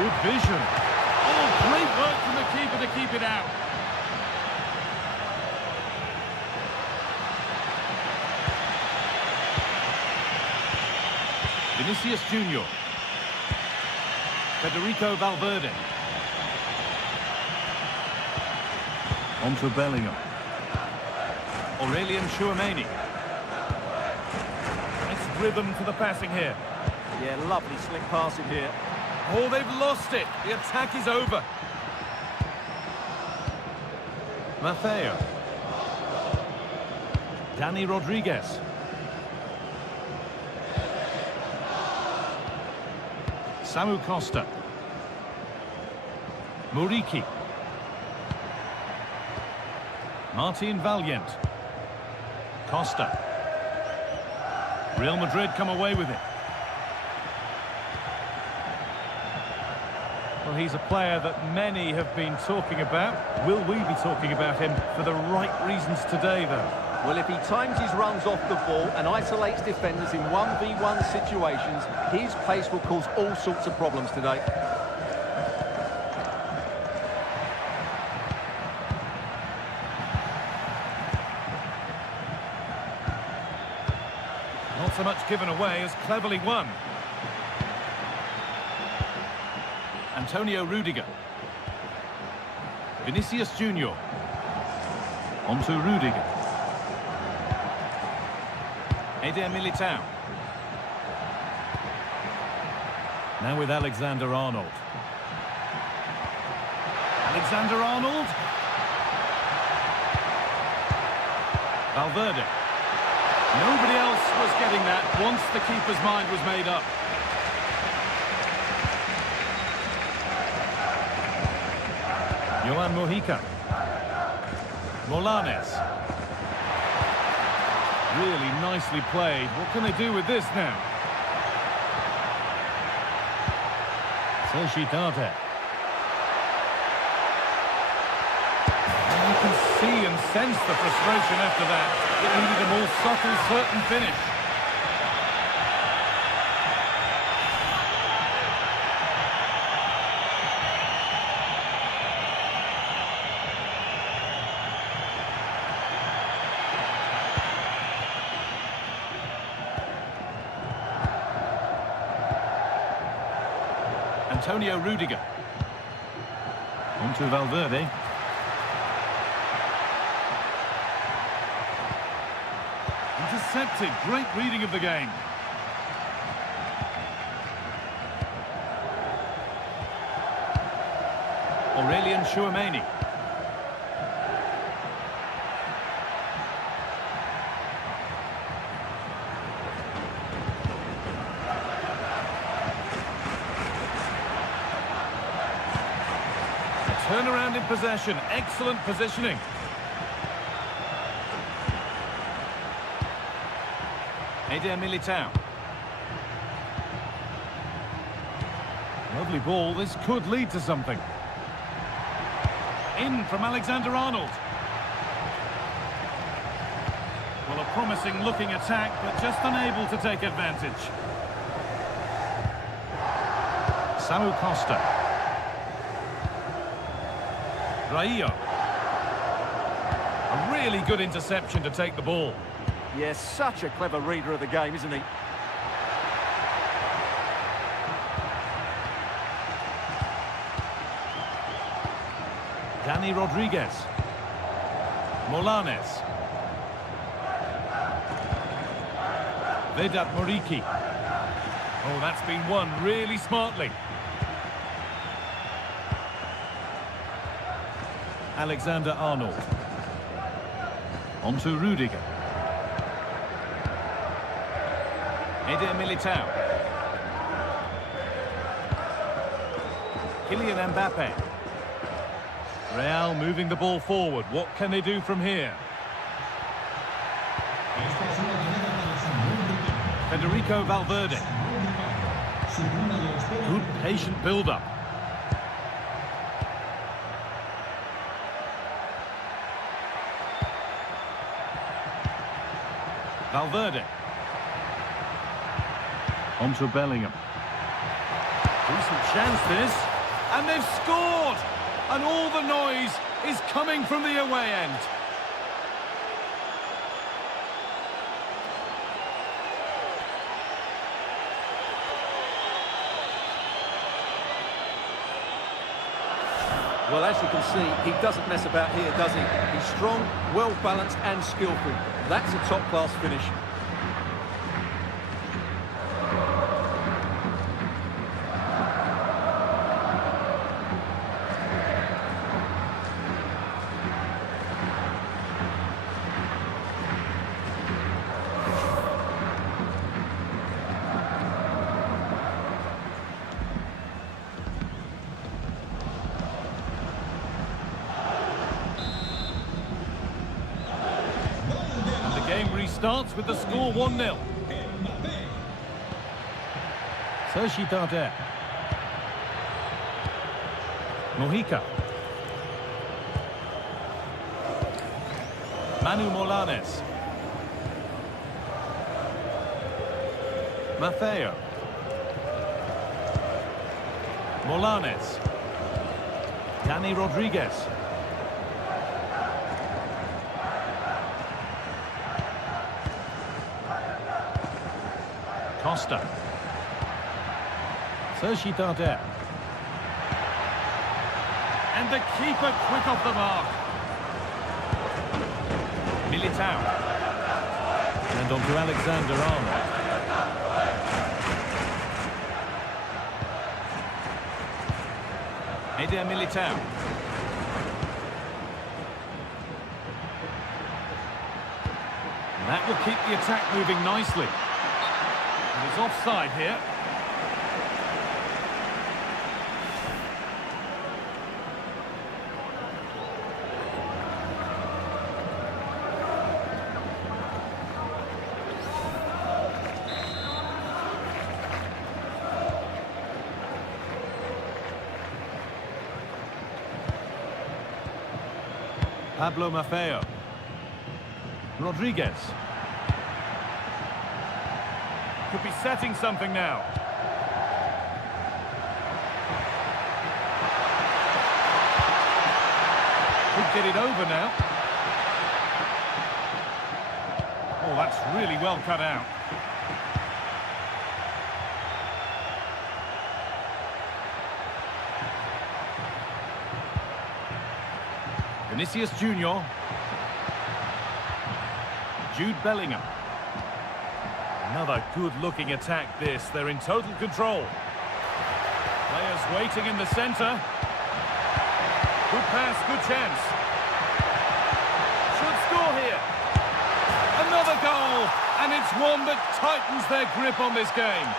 Good vision. Oh, great work from the keeper to keep it out. Vinicius Junior. Federico Valverde. On to Bellingham. Aurelian Tchouameni. Nice rhythm to the passing here. Yeah, lovely slick passing here. Oh, they've lost it. The attack is over. Maffeo. Dani Rodriguez. Samu Costa. Muriqi. Martin Valiant. Costa. Real Madrid come away with it. Well, he's a player that many have been talking about. Will we be talking about him for the right reasons today, though? Well, if he times his runs off the ball and isolates defenders in 1v1 situations, his pace will cause all sorts of problems today. Not so much given away as cleverly won. Antonio Rudiger. Vinicius Junior. On to Rudiger. Eder Militao. Now with Alexander-Arnold. Alexander-Arnold. Valverde. Nobody else was getting that once the keeper's mind was made up. Johan Mojica. Molanes. Really nicely played. What can they do with this now? Sociedade. And you can see and sense the frustration after that. It needed a more subtle, certain finish. Antonio Rudiger. On to Valverde. Intercepted. Great reading of the game. Aurelian Tchouameni. Turnaround in possession. Excellent positioning. Eder Militao. Lovely ball. This could lead to something. In from Alexander-Arnold. Well, a promising looking attack, but just unable to take advantage. Samu Costa. Raillo. A really good interception to take the ball. Yes, such a clever reader of the game, isn't he? Dani Rodriguez. Molanes. Vedat Muriqi. Oh, that's been won really smartly. Alexander-Arnold. On to Rudiger. Eder Militao. Kylian Mbappe. Real moving the ball forward. What can they do from here? Federico Valverde. Good patient build-up. Valverde. On to Bellingham. Decent chance this. And they've scored! And all the noise is coming from the away end. Well, as you can see, he doesn't mess about here, does he? He's strong, well-balanced and skillful. That's a top-class finish. Game restarts with the score 1-0. Sociedade. Mojica. Manu Morlanes. Maffeo. Morlanes. Dani Rodriguez. Costa. Sociedade. And the keeper quick off the mark. Militao. And on to Alexander-Arnold. Eder Militao. And that will keep the attack moving nicely. And it's offside here. Pablo Maffeo. Rodriguez. Could be setting something now. Could get it over now. Oh, that's really well cut out. Vinicius Junior. Jude Bellingham. Another good-looking attack this. They're in total control. Players waiting in the centre. Good pass, good chance. Should score here. Another goal. And it's one that tightens their grip on this game.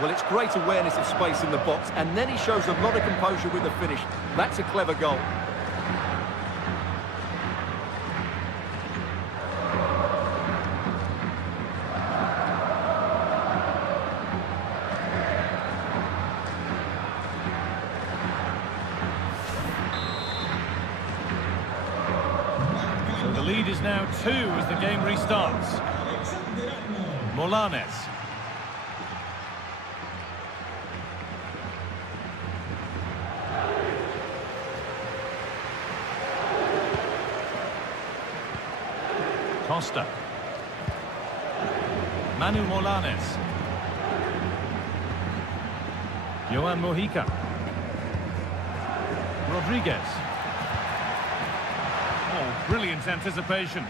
Well, it's great awareness of space in the box, and then he shows a lot of composure with the finish. That's a clever goal. So the lead is now 2 as the game restarts. Morlanes. Costa. Manu Morlanes. Johan Mojica. Rodriguez. Oh, brilliant anticipation.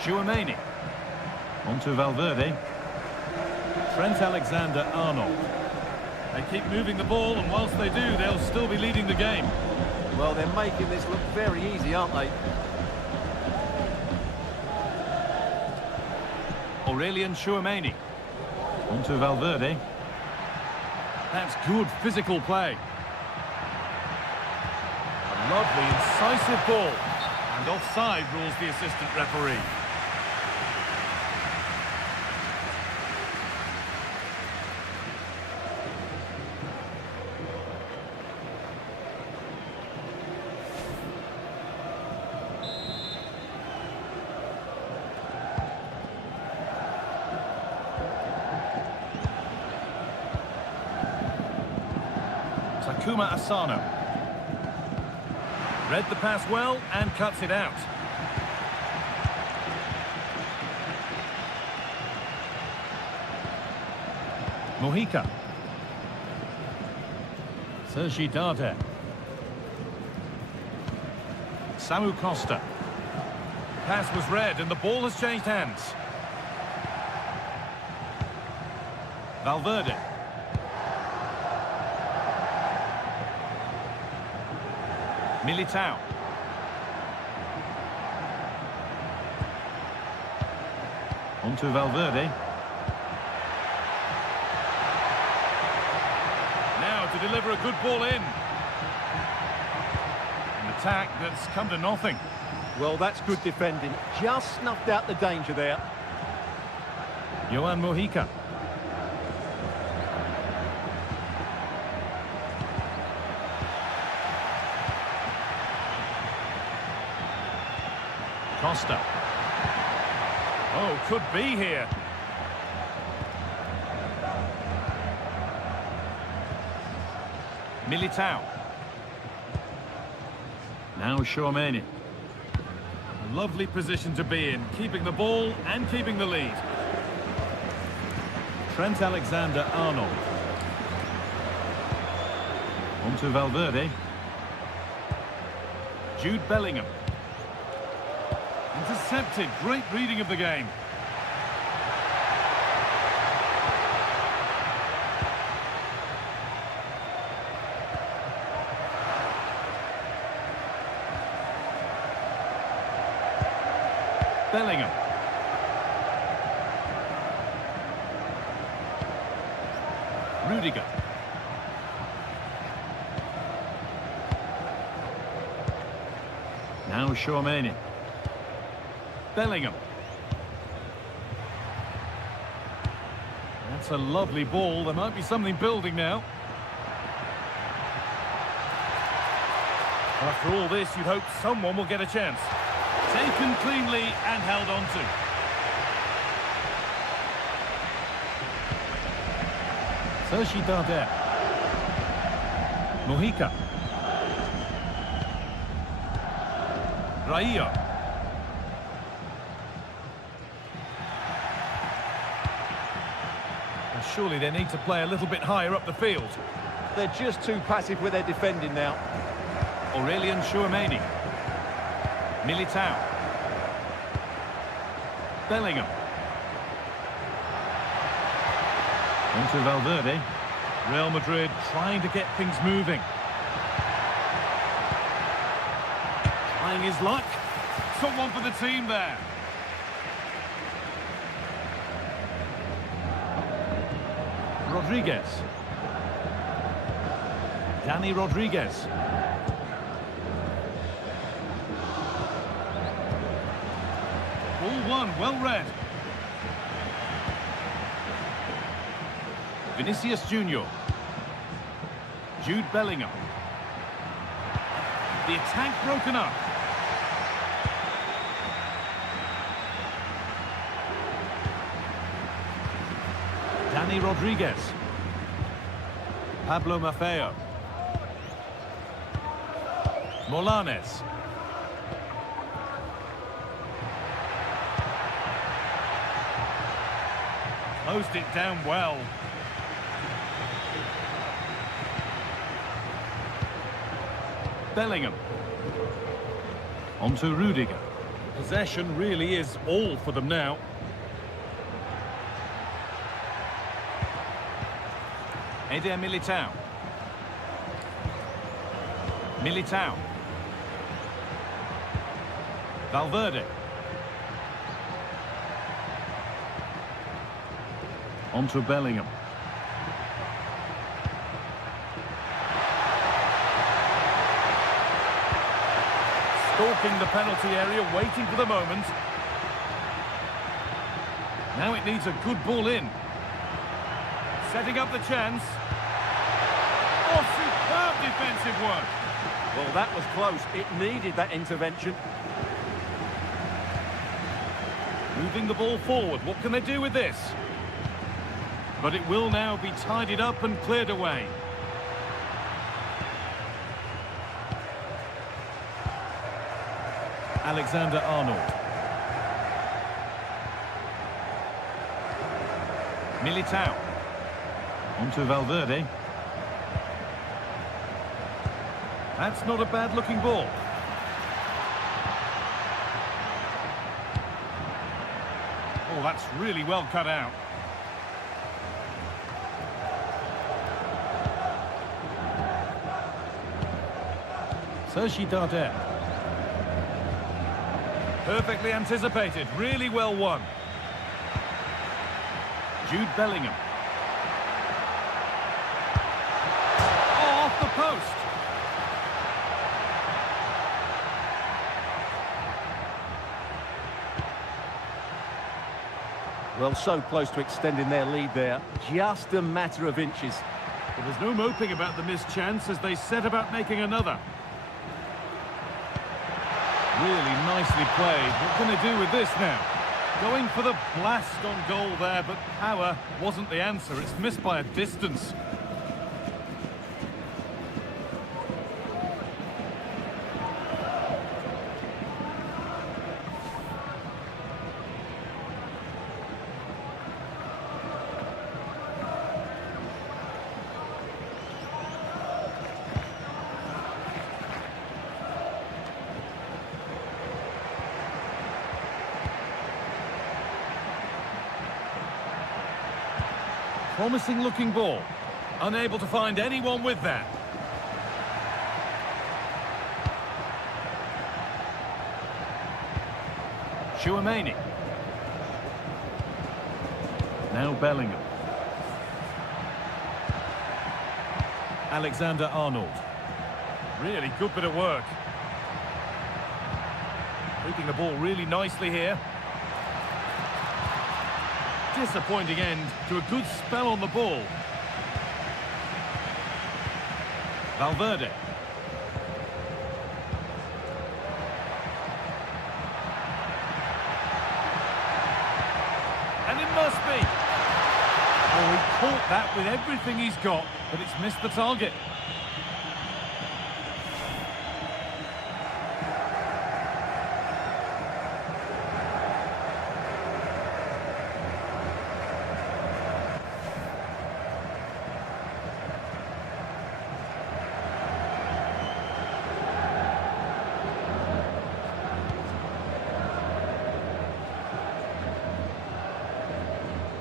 Chouameni. On to Valverde. Trent Alexander-Arnold. They keep moving the ball, and whilst they do, they'll still be leading the game. Well, they're making this look very easy, aren't they? Aurelian Chouameni. On to Valverde. That's good physical play. A lovely, incisive ball. And offside rules the assistant referee. Takuma Asano. Read the pass well and cuts it out. Mojica. Sergi Darder. Samu Costa. Pass was read and the ball has changed hands. Valverde. Militao. On to Valverde. Now to deliver a good ball in. An attack that's come to nothing. Well, that's good defending. Just snuffed out the danger there. Johan Mojica. Costa. Oh, could be here. Militao. Now Tchouaméni. A lovely position to be in, keeping the ball and keeping the lead. Trent Alexander-Arnold. On to Valverde. Jude Bellingham. Intercepted, great reading of the game. Bellingham. Rudiger. Now Tchouaméni. Bellingham. That's a lovely ball. There might be something building now. After all this, you'd hope someone will get a chance. Taken cleanly and held on to. Sergi Darder. Mojica. Raio. Surely they need to play a little bit higher up the field. They're just too passive with their defending now. Aurelien Tchouaméni. Militao. Bellingham. On to Valverde. Real Madrid trying to get things moving. Trying his luck. Someone for the team there. Rodriguez. Dani Rodriguez. Ball one, well read. Vinicius Junior. Jude Bellingham. The attack broken up. Dani Rodriguez. Pablo Maffeo. Molanes. Closed it down well. Bellingham. On to Rudiger. Possession really is all for them now. Eder Militao. Militao. Valverde. On to Bellingham. Stalking the penalty area, waiting for the moment. Now it needs a good ball in. Setting up the chance. Oh, superb defensive work. Well, that was close. It needed that intervention. Moving the ball forward. What can they do with this? But it will now be tidied up and cleared away. Alexander-Arnold. Militao. Onto Valverde. That's not a bad-looking ball. Oh, that's really well cut out. Sergi Darder. Perfectly anticipated, really well won. Jude Bellingham. Oh, off the post. Well, so close to extending their lead there. Just a matter of inches. But there's no moping about the missed chance as they set about making another. Really nicely played. What can they do with this now? Going for the blast on goal there, but power wasn't the answer. It's missed by a distance. Promising looking ball. Unable to find anyone with that. Chouameni. Now Bellingham. Alexander-Arnold. Really good bit of work. Keeping the ball really nicely here. Disappointing end to a good spell on the ball. Valverde. And it must be. Oh, he caught that with everything he's got, but it's missed the target.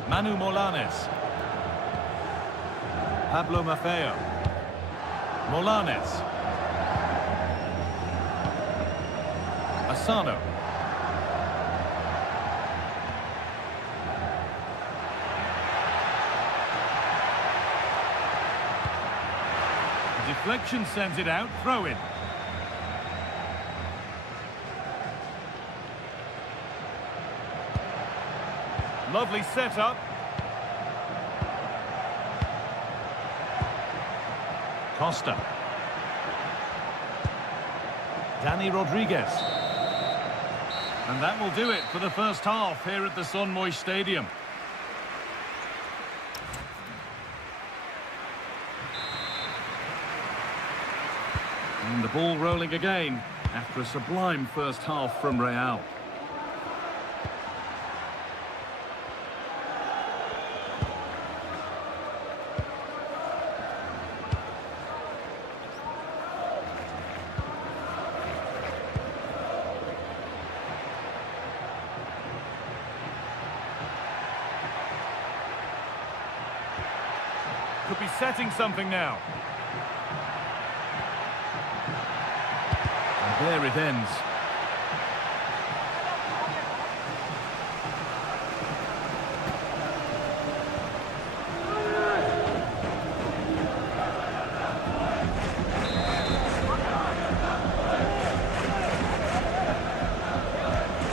Manu Molanes. Pablo Maffeo. Molanes. Asano. The deflection sends it out, throw in. Lovely setup. Costa. Dani Rodriguez. And that will do it for the first half here at the Son Moix Stadium. And the ball rolling again after a sublime first half from Real. Could be setting something now. And there it ends.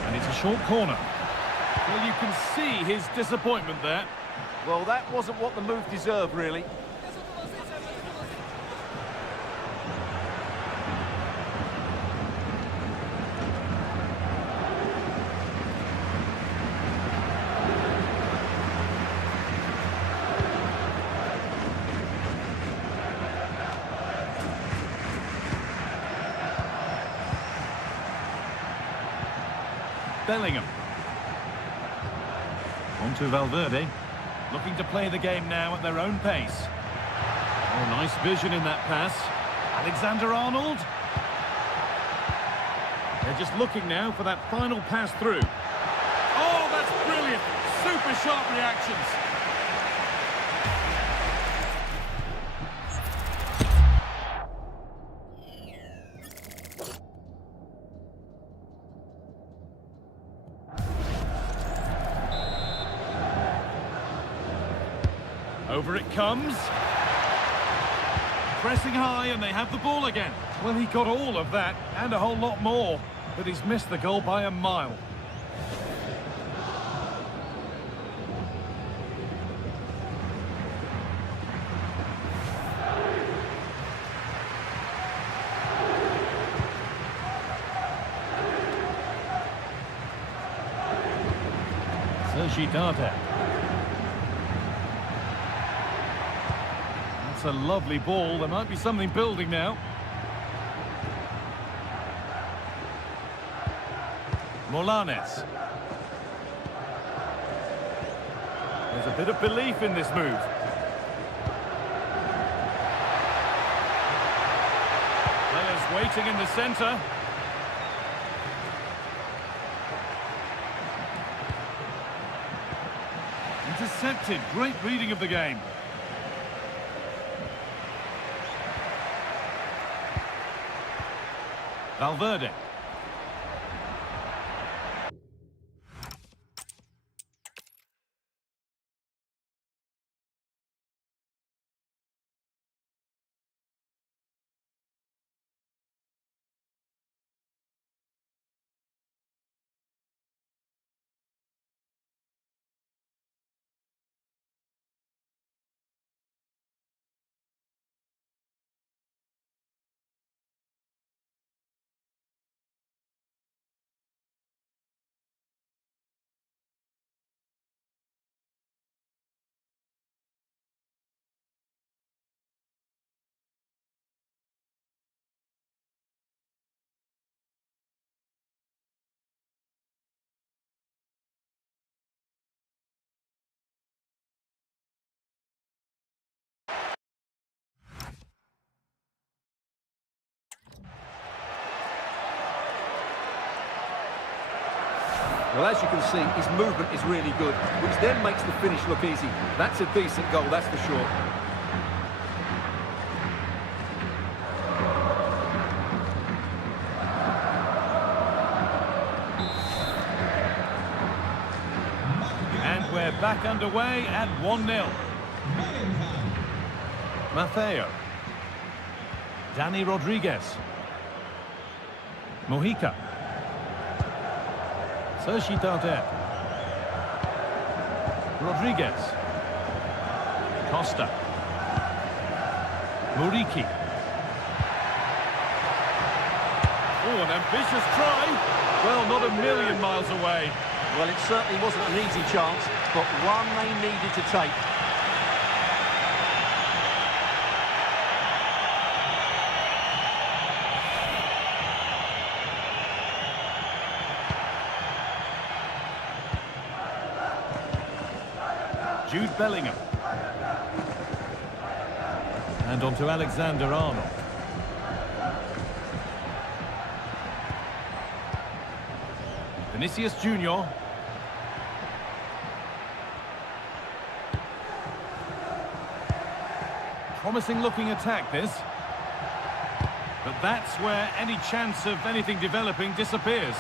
And it's a short corner. Well, you can see his disappointment there. Well, that wasn't what the move deserved, really. Bellingham. On to Valverde. Looking to play the game now at their own pace. Oh, nice vision in that pass. Alexander-Arnold. They're just looking now for that final pass through. Oh, that's brilliant. Super sharp reactions. Over it comes. Pressing high and they have the ball again. Well, he got all of that and a whole lot more, but he's missed the goal by a mile. Data. That's a lovely ball. There might be something building now. Molanes. There's a bit of belief in this move. Players waiting in the centre. Intercepted. Great reading of the game. Valverde. Well, as you can see, his movement is really good, which then makes the finish look easy. That's a decent goal, that's for sure. And we're back underway at 1-0. Matteo. Dani Rodriguez. Mojica. Sergi Darder. Rodriguez. Costa. Muriqi. Oh, an ambitious try. Well, not a million miles away. Well, it certainly wasn't an easy chance, but one they needed to take. Jude Bellingham. And on to Alexander-Arnold. Vinicius Junior. Promising looking attack this. But that's where any chance of anything developing disappears.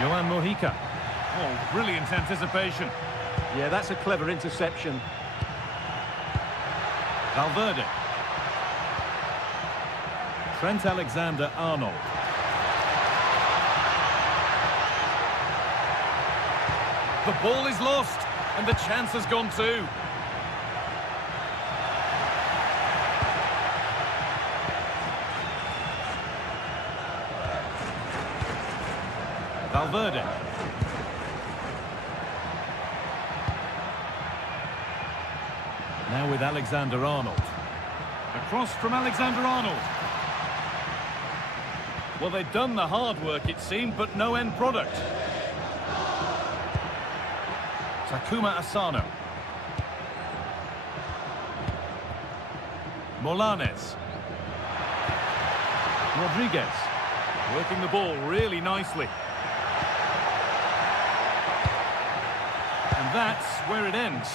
Johan Mojica. Oh, brilliant anticipation. Yeah, that's a clever interception. Valverde. Trent Alexander-Arnold. The ball is lost, and the chance has gone too. Valverde. Now with Alexander-Arnold. Cross from Alexander-Arnold. Well, they've done the hard work, it seemed, but no end product. Takuma Asano. Molanes. Rodriguez. Working the ball really nicely. And that's where it ends.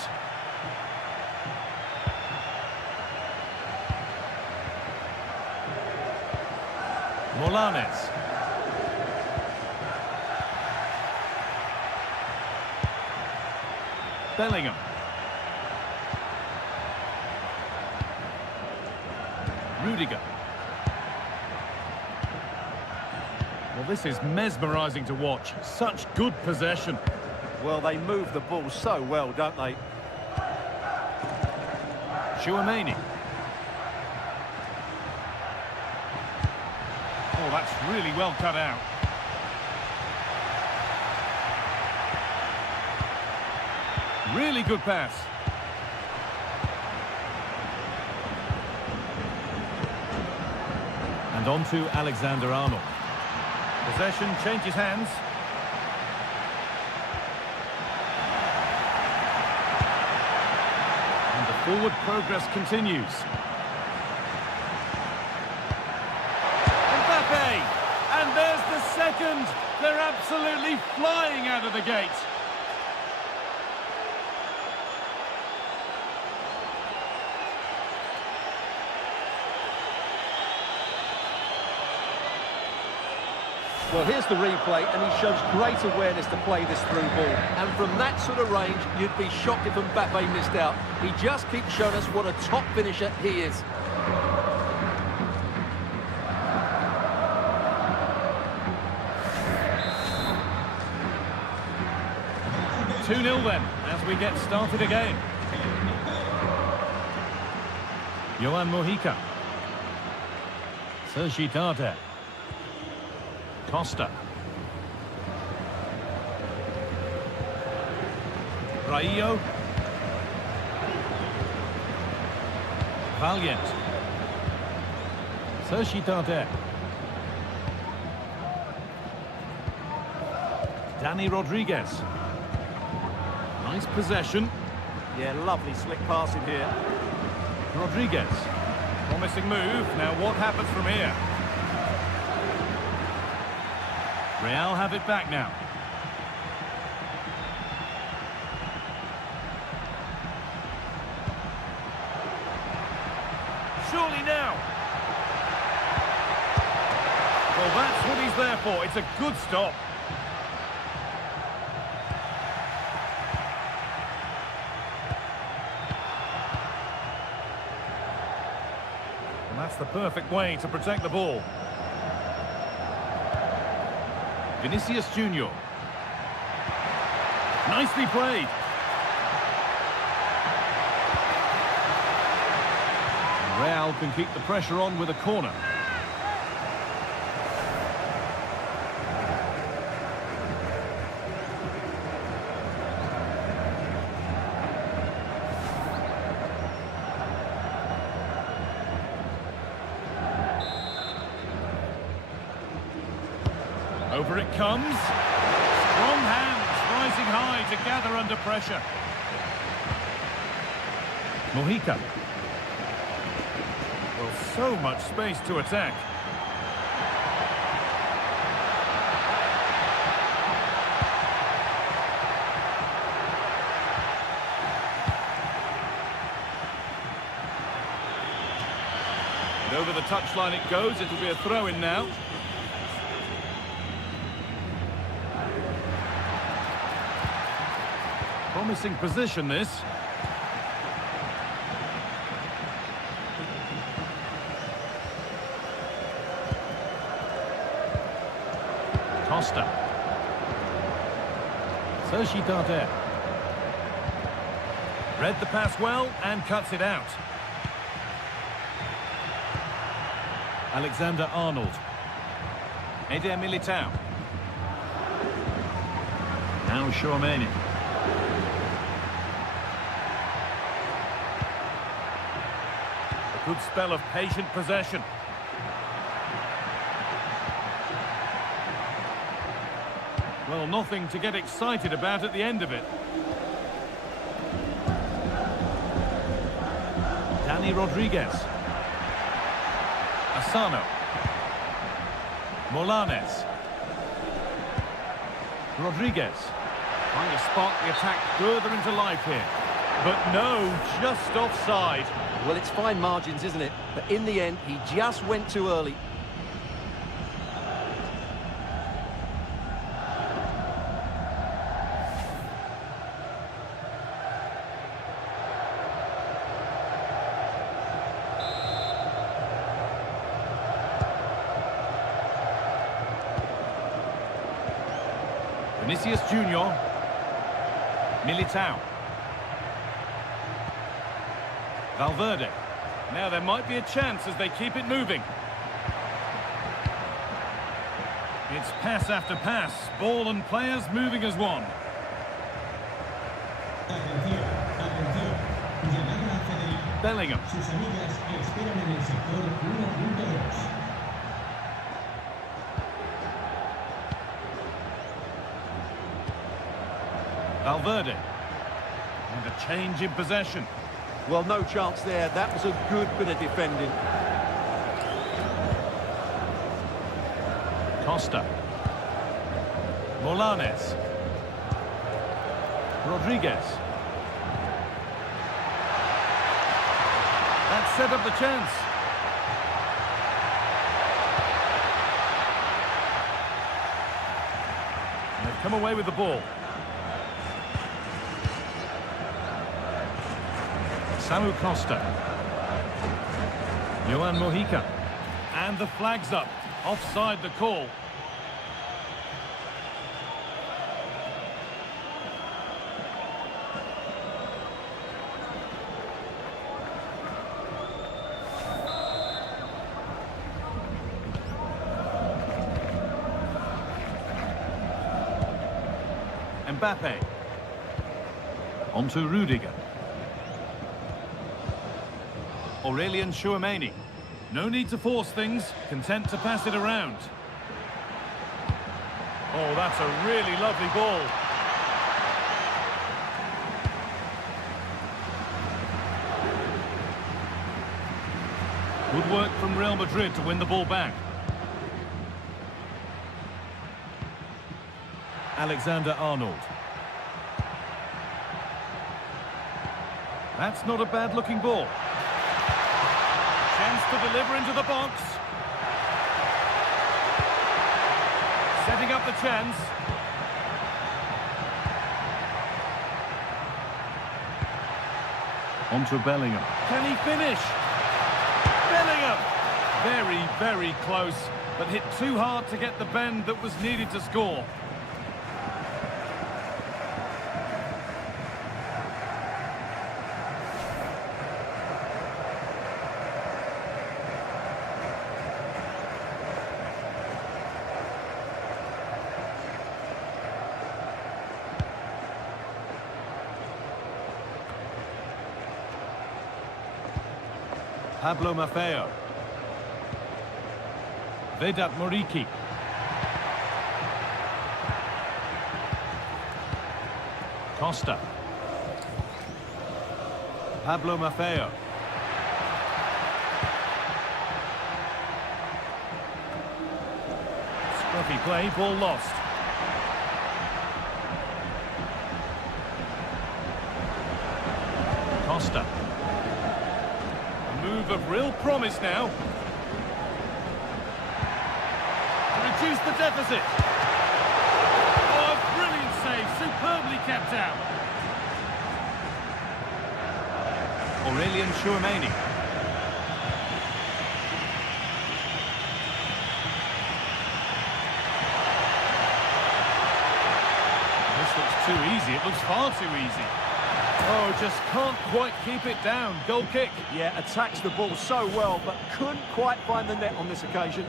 Molanes. Bellingham. Rudiger. Well, this is mesmerising to watch. Such good possession. Well, they move the ball so well, don't they? Tchouaméni. Oh, that's really well cut out. Really good pass. And on to Alexander-Arnold. Possession changes hands. And the forward progress continues. Mbappe! And there's the second! They're absolutely flying out of the gate. Well, here's the replay, and he shows great awareness to play this through ball. And from that sort of range, you'd be shocked if Mbappe missed out. He just keeps showing us what a top finisher he is. Two 0 then, as we get started again. Johan Mojica. Sergi Darder. Costa. Raillo. Valiant. Sergi Darder. Dani Rodriguez. Nice possession. Yeah, lovely slick passing here. Rodriguez. Promising move. Now what happens from here? Real have it back now. Surely now. Well, that's what he's there for. It's a good stop. And that's the perfect way to protect the ball. Vinicius Junior. Nicely played. Real can keep the pressure on with a corner. Over it comes. Strong hands rising high to gather under pressure. Mojica. Well, so much space to attack. And over the touchline it goes. It'll be a throw-in now. Promising position, this. Costa. Sergi Darder. Read the pass well and cuts it out. Alexander-Arnold. Eder Militao. Now Tchouaméni. Good spell of patient possession. Well, nothing to get excited about at the end of it. Dani Rodriguez. Asano. Molanes. Rodriguez. Trying to spark the attack further into life here. But no, just offside. Well, it's fine margins, isn't it? But in the end, he just went too early. Vinicius Junior. Militao. Valverde. Now there might be a chance as they keep it moving. It's pass after pass. Ball and players moving as one. Bellingham. Valverde. And a change in possession. Well, no chance there. That was a good bit of defending. Costa. Molanes. Rodriguez. That set up the chance. And they've come away with the ball. Samu Costa. Johan Mojica. And the flag's up. Offside the call. Mbappe. On to Rudiger. Aurelien Tchouameni. No need to force things, content to pass it around. Oh, that's a really lovely ball. Good work from Real Madrid to win the ball back. Alexander-Arnold. That's not a bad-looking ball. Chance to deliver into the box. Setting up the chance. On to Bellingham. Can he finish? Bellingham! Very, very close, but hit too hard to get the bend that was needed to score. Pablo Maffeo. Vedat Muriqi. Costa. Pablo Maffeo. Scruffy play, ball lost. Costa. Move of real promise now. To reduce the deficit. Oh, a brilliant save, superbly kept out. Aurelien Tchouameni. This looks too easy, it looks far too easy. Oh, just can't quite keep it down. Goal kick. Yeah, attacks the ball so well, but couldn't quite find the net on this occasion.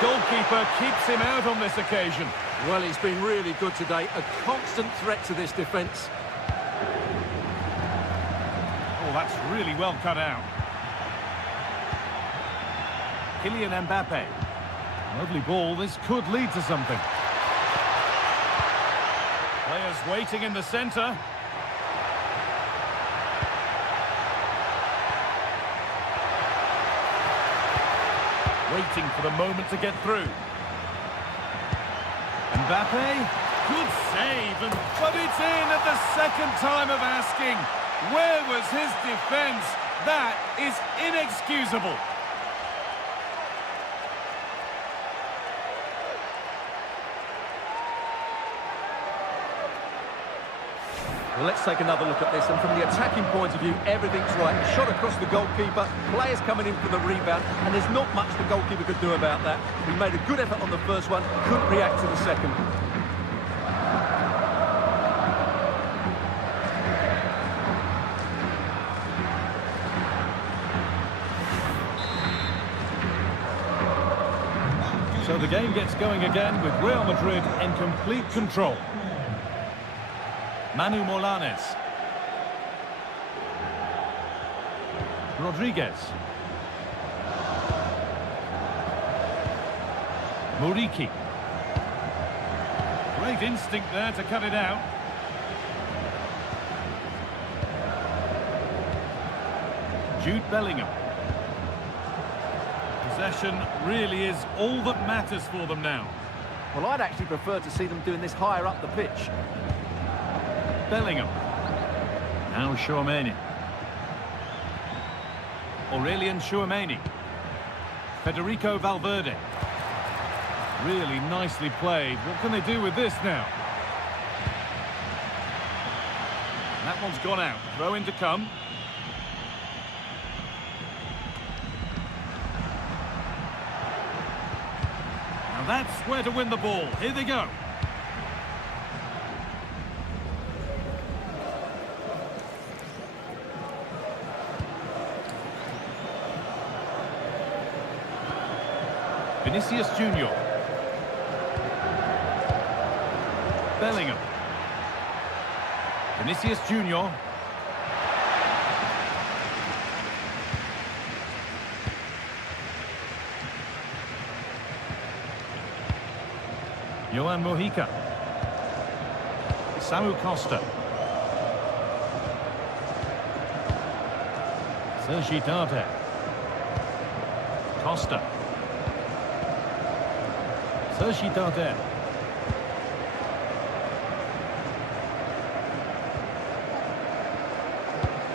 goalkeeper keeps him out on this occasion. Well, he's been really good today. A constant threat to this defence. Oh, that's really well cut out. Kylian Mbappe. Lovely ball. This could lead to something. Players waiting in the centre. Waiting for the moment to get through. Mbappe, good save, but it's in at the second time of asking. Where was his defence? That is inexcusable. Well, let's take another look at this, and from the attacking point of view, everything's right. Shot across the goalkeeper, players coming in for the rebound, and there's not much the goalkeeper could do about that. He made a good effort on the first one, couldn't react to the second. So the game gets going again with Real Madrid in complete control. Manu Morlanes. Rodriguez. Muriqi. Great instinct there to cut it out. Jude Bellingham. Possession really is all that matters for them now. Well, I'd actually prefer to see them doing this higher up the pitch. Bellingham. Now Tchouaméni. Aurelien Tchouaméni. Federico Valverde. Really nicely played. What can they do with this now? That one's gone out. Throw in to come. Now that's where to win the ball. Here they go. Vinicius Junior. Bellingham. Vinicius Junior. Johan Mojica. Samu Costa. Sergi Darder. Costa. Sergi Darder.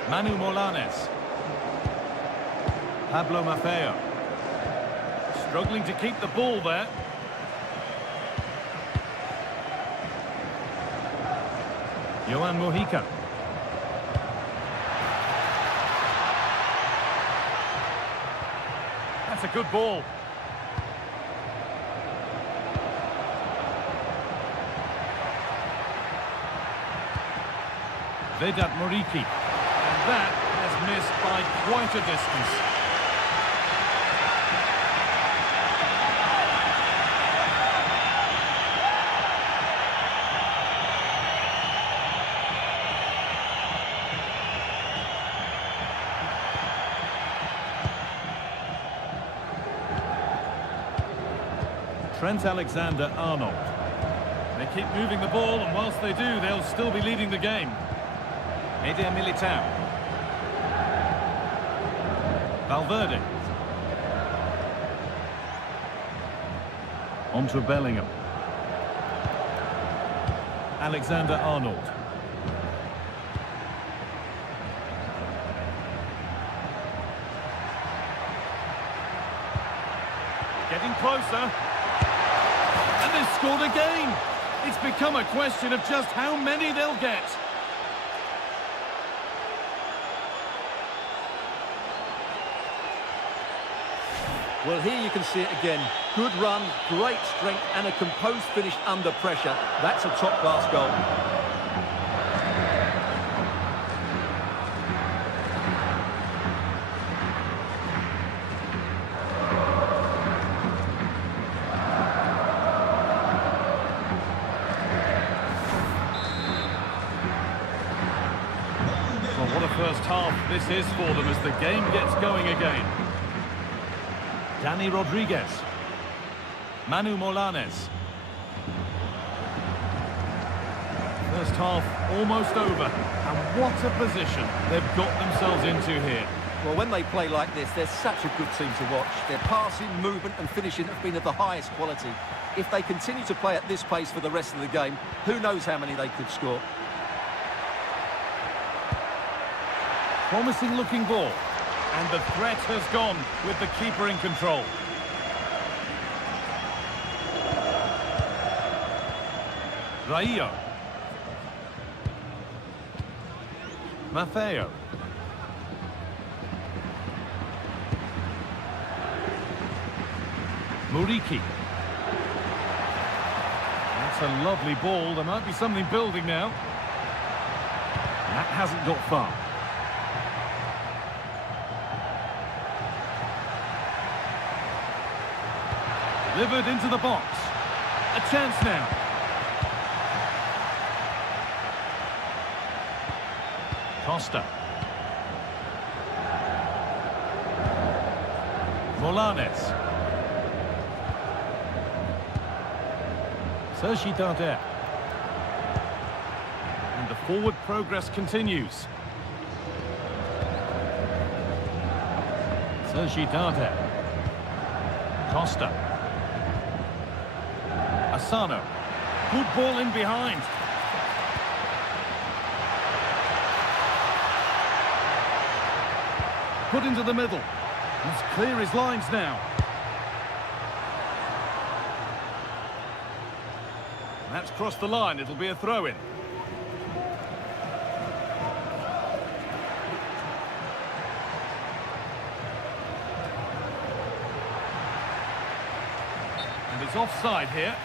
Manu Morlanes. Pablo Maffeo. Struggling to keep the ball there. Johan Mojica. That's a good ball. Vedat Muriqi. And that has missed by quite a distance. Trent Alexander-Arnold. They keep moving the ball, and whilst they do, they'll still be leading the game. Eder Militao. Valverde. On to Bellingham. Alexander-Arnold. Getting closer. And they've scored again. It's become a question of just how many they'll get. Well, here you can see it again. Good run, great strength, and a composed finish under pressure. That's a top-class goal. this is for them as the game gets going again. Dani Rodriguez. Manu Molanes. First half almost over, and what a position they've got themselves into here. Well, when they play like this, they're such a good team to watch. Their passing, movement and finishing have been of the highest quality. If they continue to play at this pace for the rest of the game, who knows how many they could score. Promising looking ball, and the threat has gone with the keeper in control. Raio. Maffeo. Muriqi. That's a lovely ball. There might be something building now. That hasn't got far. Delivered into the box. A chance now. Costa. Molanes. Sergi Darder. And the forward progress continues. Sergi Darder. Costa. Asano. Good ball in behind. Put into the middle. He's clear his lines now. That's crossed the line. It'll be a throw-in. And it's offside here.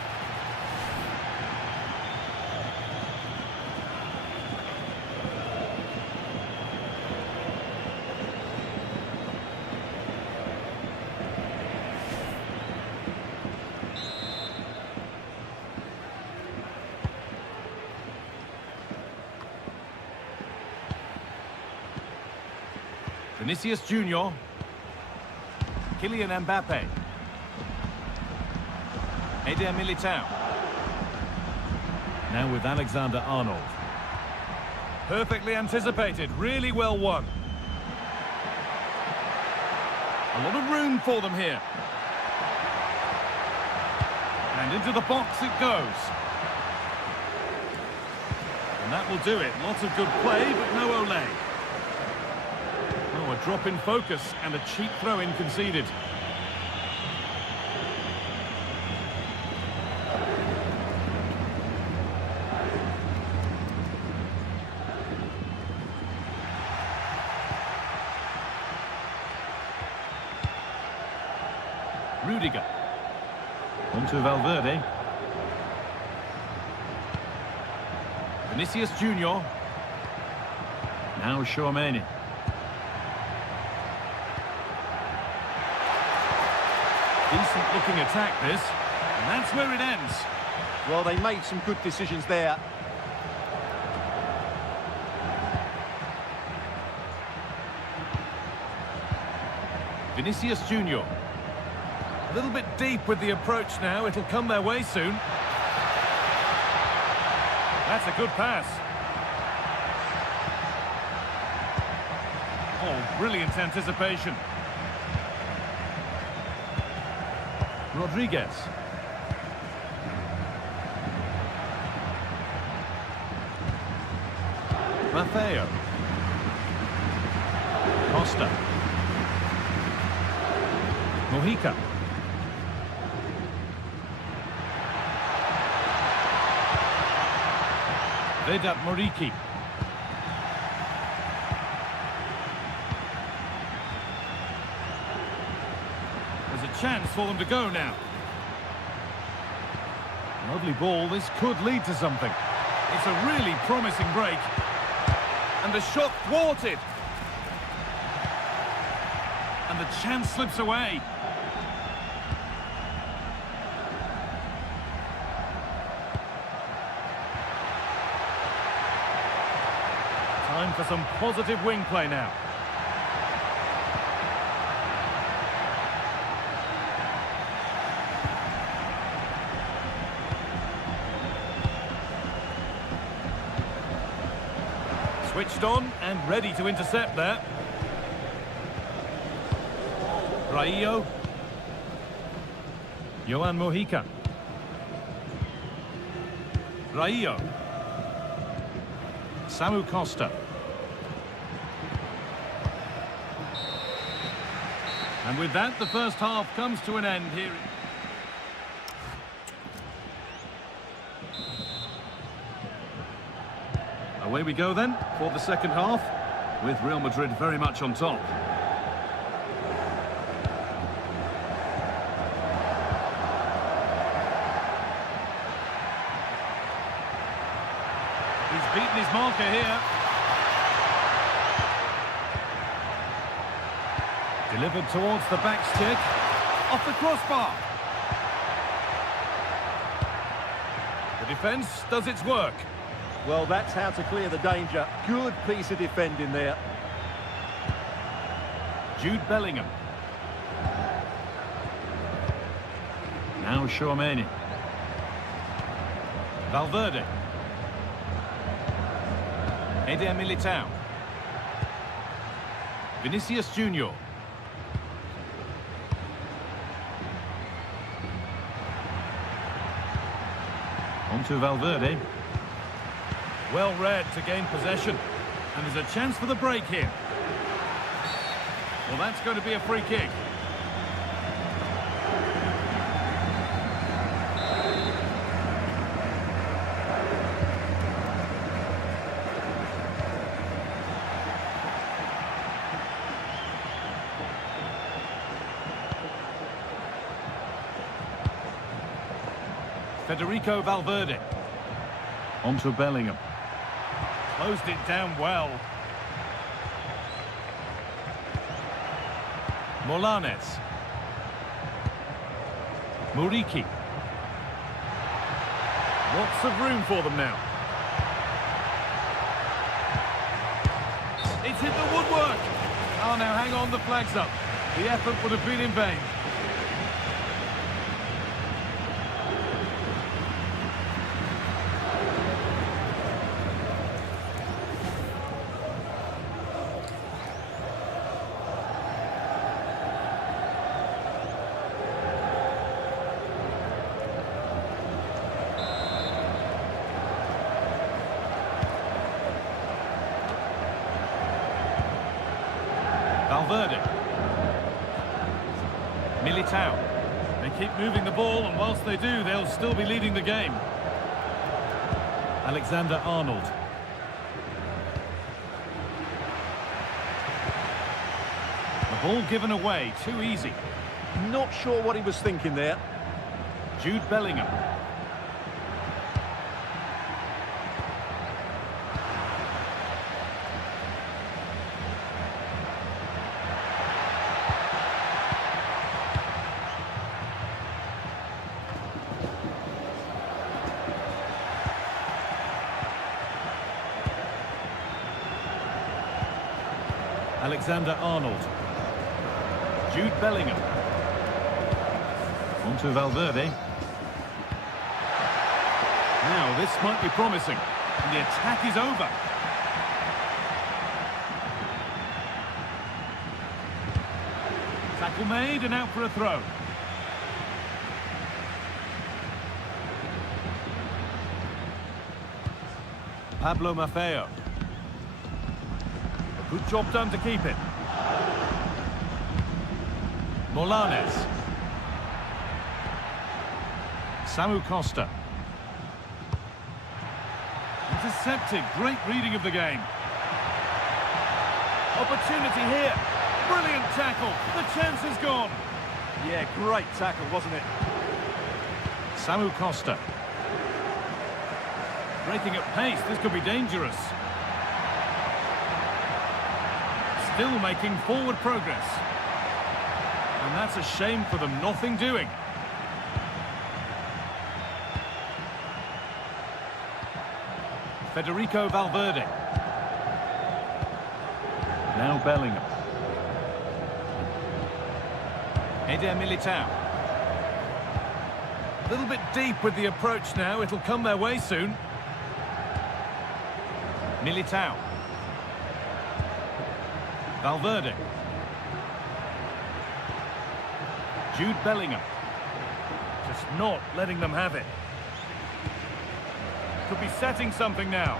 Vinicius Junior. Kylian Mbappe. Eder Militao. Now with Alexander-Arnold. Perfectly anticipated, really well won. A lot of room for them here. And into the box it goes. And that will do it. Lots of good play, but no Olé. Oh, a drop in focus and a cheap throw-in conceded. Rudiger. Onto Valverde. Vinicius Junior. Now Tchouaméni. Decent looking attack this, and that's where it ends. Well, they made some good decisions there. Vinicius Junior. A little bit deep with the approach now. It'll come their way soon. That's a good pass. Oh, brilliant anticipation. Rodriguez. Maffeo. Costa. Mojica. Vedat Muriqi. There's a chance for them to go now. Lovely ball. This could lead to something. It's a really promising break. And the shot thwarted. And the chance slips away. Time for some positive wing play now. Switched on and ready to intercept there. Raillo. Johan Mojica. Raillo. Samu Costa. And with that, the first half comes to an end here. Away we go then for the second half, with Real Madrid very much on top. He's beaten his marker here. Delivered towards the back stick, off the crossbar. The defence does its work. Well, that's how to clear the danger. Good piece of defending there. Jude Bellingham. Now Tchouaméni. Valverde. Eder Militao. Vinicius Junior. On to Valverde. Well read to gain possession. And there's a chance for the break here. Well, that's going to be a free kick. Federico Valverde. On to Bellingham. Closed it down well. Molanes. Muriqi. Lots of room for them now. It's hit the woodwork. Oh, now hang on, the flag's up. The effort would have been in vain. Valverde. Militao. They keep moving the ball, and whilst they do, they'll still be leading the game. Alexander-Arnold. The ball given away, too easy. Not sure what he was thinking there. Jude Bellingham. Alexander-Arnold. Jude Bellingham. On to Valverde. Now, this might be promising. And the attack is over. Tackle made and out for a throw. Pablo Maffeo. Good job done to keep it. Molanes. Samu Costa. Intercepted. Great reading of the game. Opportunity here. Brilliant tackle. The chance is gone. Yeah, great tackle, wasn't it? Samu Costa. Breaking at pace. This could be dangerous. Still making forward progress. And that's a shame for them, nothing doing. Federico Valverde. Now Bellingham. Eder Militao. A little bit deep with the approach now, it'll come their way soon. Militao. Valverde. Jude Bellingham. Just not letting them have it. Could be setting something now.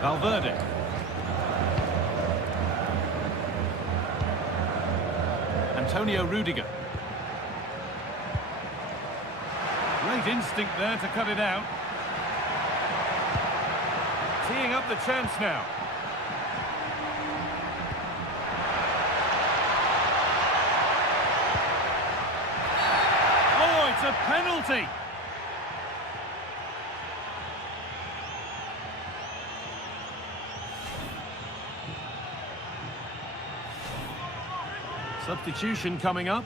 Valverde. Antonio Rudiger. Great instinct there to cut it out. Teeing up the chance now. Oh, it's a penalty! Substitution coming up.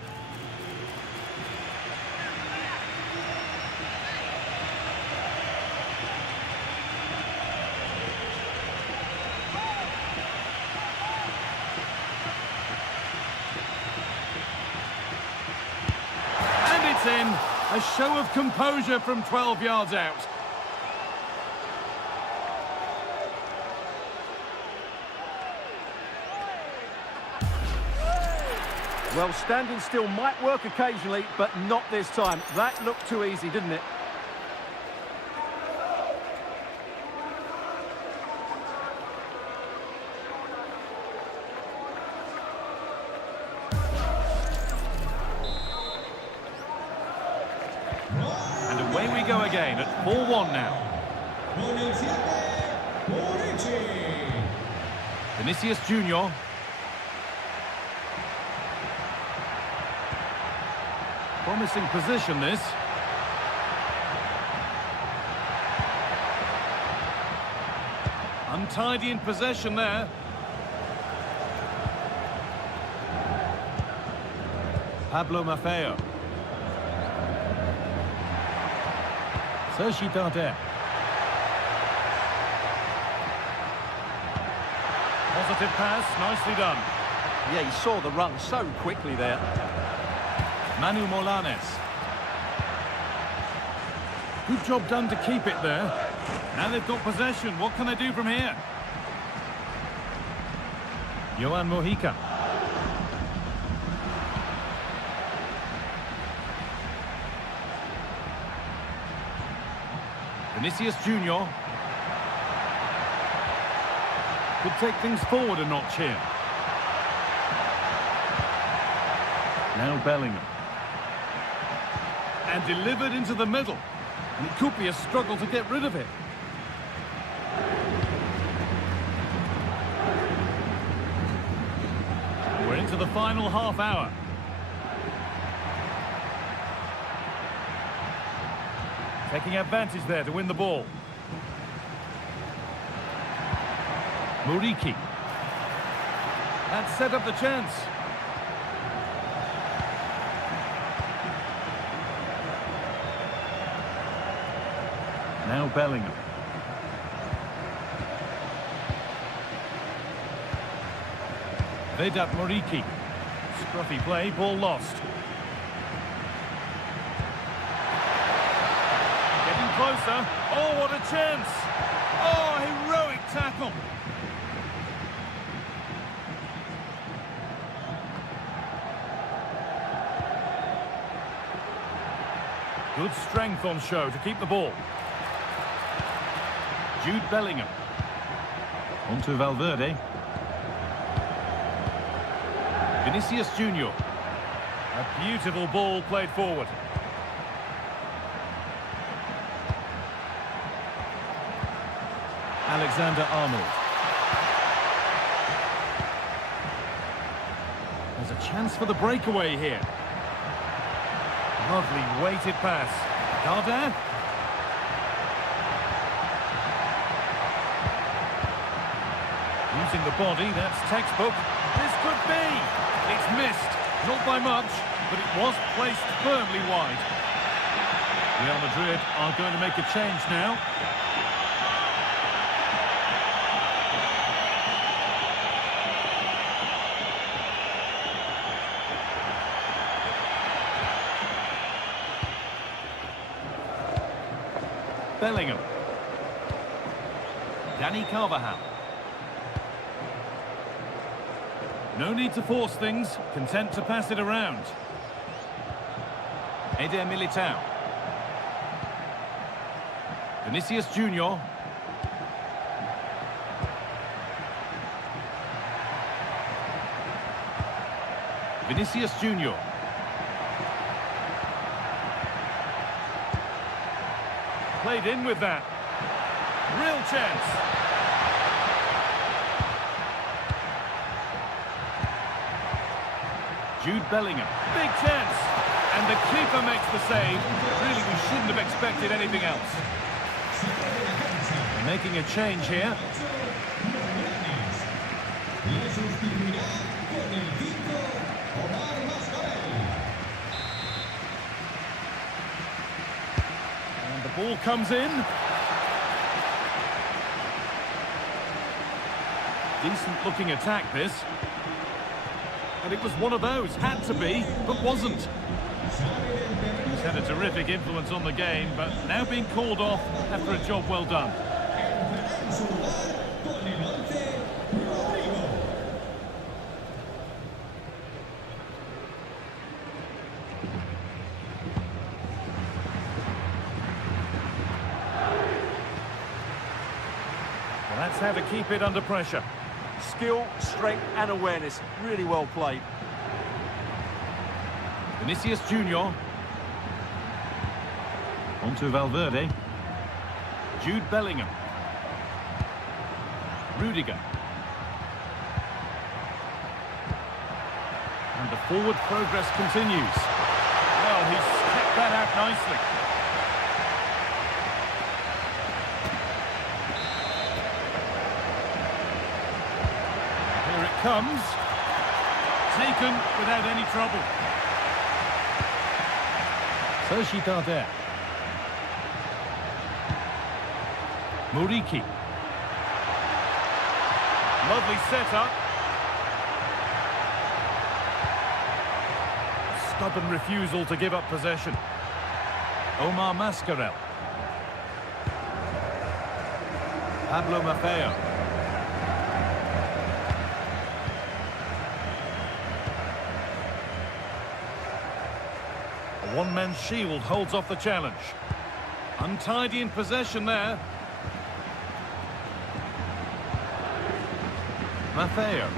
And it's in. A show of composure from 12 yards out. Well, standing still might work occasionally, but not this time. That looked too easy, didn't it? And away we go again at 4-1 now. Vinicius Junior. Promising position, this. Untidy in possession there. Pablo Maffeo. Sergi Darder. Positive pass, nicely done. Yeah, he saw the run so quickly there. Manu Molanes. Good job done to keep it there. Now they've got possession. What can they do from here? Johan Mojica. Vinicius Junior. Could take things forward a notch here. Now Bellingham. And delivered into the middle. And it could be a struggle to get rid of it. We're into the final half hour. Taking advantage there to win the ball. Muriqi. That set up the chance. Now Bellingham. Vedat Muriqi. Scruffy play, ball lost. Getting closer. Oh, what a chance! Oh, heroic tackle. Good strength on show to keep the ball. Jude Bellingham. On to Valverde. Vinicius Junior. A beautiful ball played forward. Alexander-Arnold. There's a chance for the breakaway here. Lovely weighted pass. Darder. Using the body, that's textbook. This could be. It's missed. Not by much, but it was placed firmly wide. Real Madrid are going to make a change now. Bellingham. Danny Carvajal. No need to force things, content to pass it around. Eder Militao. Vinicius Junior. Vinicius Junior. Played in with that. Real chance. Jude Bellingham. Big chance. And the keeper makes the save. Really, we shouldn't have expected anything else. They're making a change here. And the ball comes in. Decent looking attack, this. And it was one of those, had to be, but wasn't. He's had a terrific influence on the game, but now being called off after a job well done. Well, that's how to keep it under pressure. Skill, strength and awareness. Really well played. Vinicius Junior. On to Valverde. Jude Bellingham. Rudiger. And the forward progress continues. Well, he's kept that out nicely. Here it comes. Taken without any trouble. Sergi Darder. Muriqi. Lovely setup. Stubborn refusal to give up possession. Omar Mascarell. Pablo Maffeo. A one-man shield holds off the challenge. Untidy in possession there. Maffeo.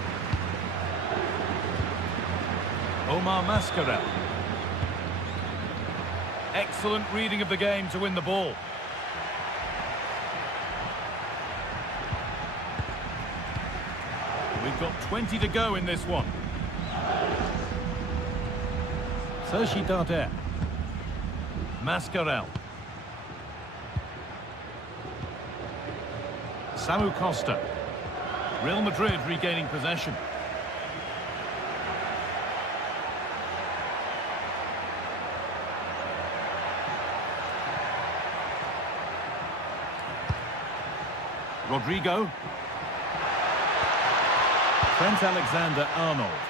Omar Mascarell. Excellent reading of the game to win the ball. We've got 20 to go in this one. Sergi Darder. Mascarell. Samu Costa. Real Madrid regaining possession. Rodrigo. Trent Alexander-Arnold.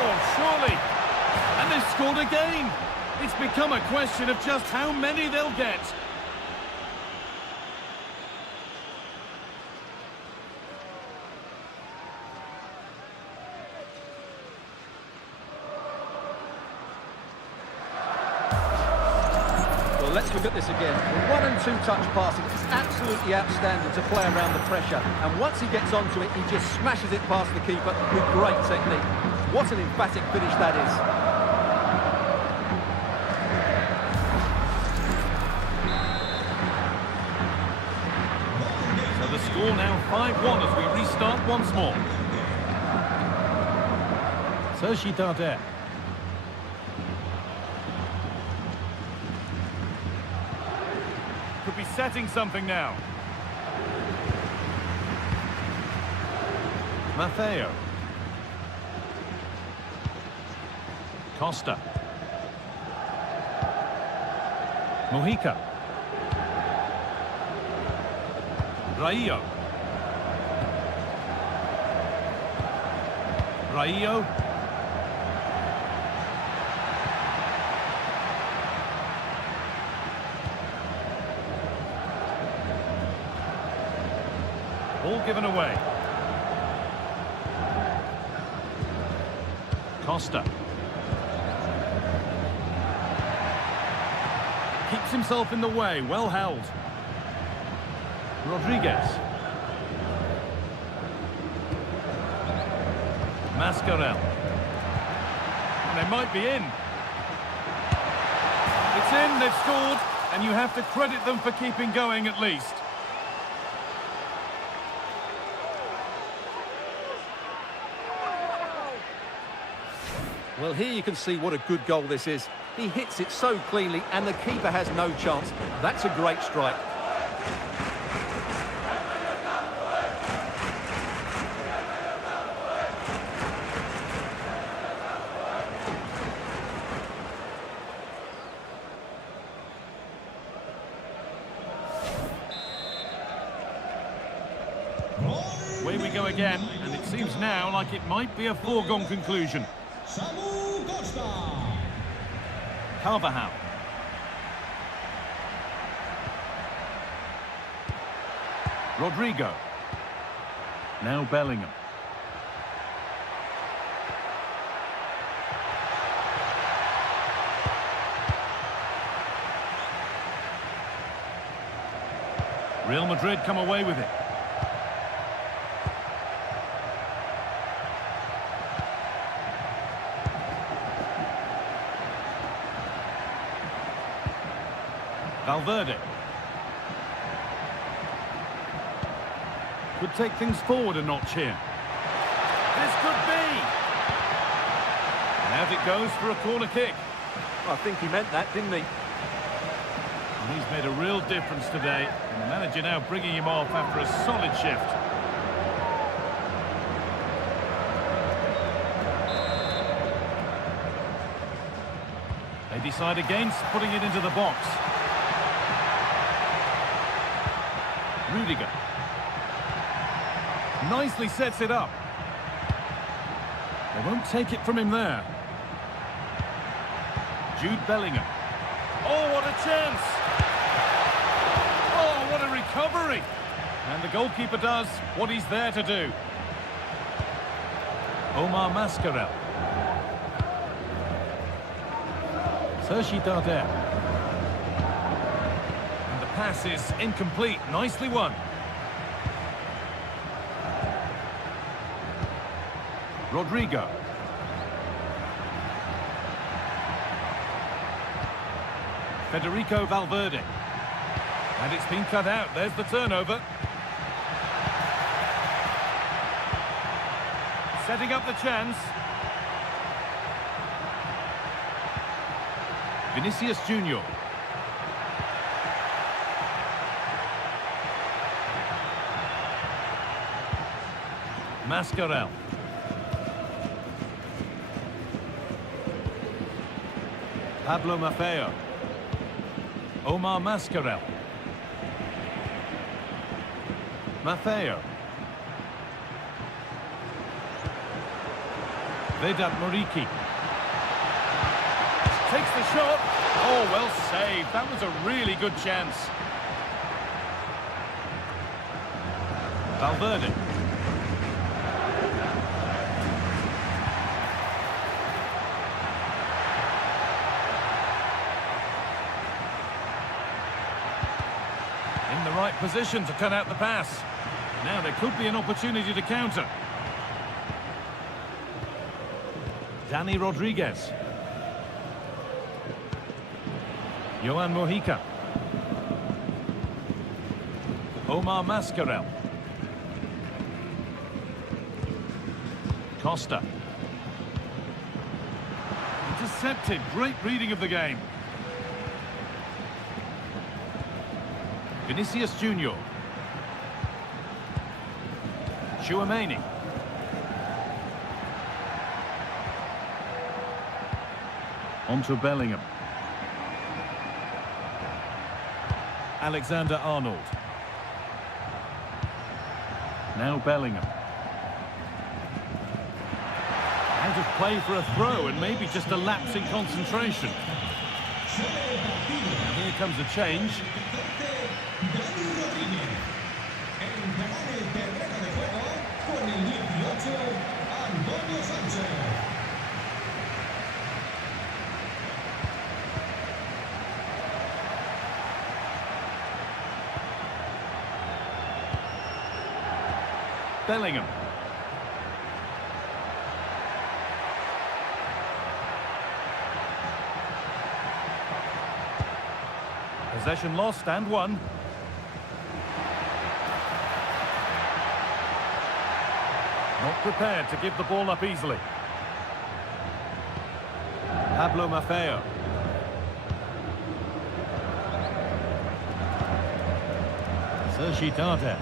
Oh, surely! And they've scored again! It's become a question of just how many they'll get. Let's look at this again. The 1- and 2-touch passing is absolutely outstanding to play around the pressure. And once he gets onto it, he just smashes it past the keeper with great technique. What an emphatic finish that is. So the score now 5-1 as we restart once more. Sergi Darder. Could be setting something now. Maffeo. Costa. Mojica. Raillo. Raillo. Ball given away. Costa. Keeps himself in the way, well held. Rodriguez. Mascarell. And they might be in. It's in, they've scored, and you have to credit them for keeping going at least. Well, here you can see what a good goal this is. He hits it so cleanly, and the keeper has no chance. That's a great strike. Away we go again, and it seems now like it might be a foregone conclusion. Carvajal. Rodrigo. Now Bellingham. Real Madrid come away with it. Valverde. Could take things forward a notch here. This could be. And out it goes for a corner kick. I think he meant that, didn't he? And he's made a real difference today. And the manager now bringing him off after a solid shift. They decide against putting it into the box. Rudiger. Nicely sets it up. They won't take it from him there. Jude Bellingham. Oh, what a chance! Oh, what a recovery! And the goalkeeper does what he's there to do. Omar Mascarell. Sergi Darder. Pass is incomplete. Nicely won. Rodrigo. Federico Valverde. And it's been cut out. There's the turnover. Setting up the chance. Vinicius Junior. Mascarell. Pablo Maffeo. Omar Mascarell. Maffeo. Vedat Muriqi. Takes the shot. Oh, well saved. That was a really good chance. Valverde. In the right position to cut out the pass. Now there could be an opportunity to counter. Dani Rodriguez. Johan Mojica. Omar Mascarell. Costa. Intercepted. Great reading of the game. Vinicius Junior. Tchouaméni. On to Bellingham. Alexander-Arnold. Now Bellingham. Out of play for a throw and maybe just a lapse in concentration. And here comes a change. Bellingham. Possession lost and won. Not prepared to give the ball up easily. Pablo Maffeo. Sergi Darder.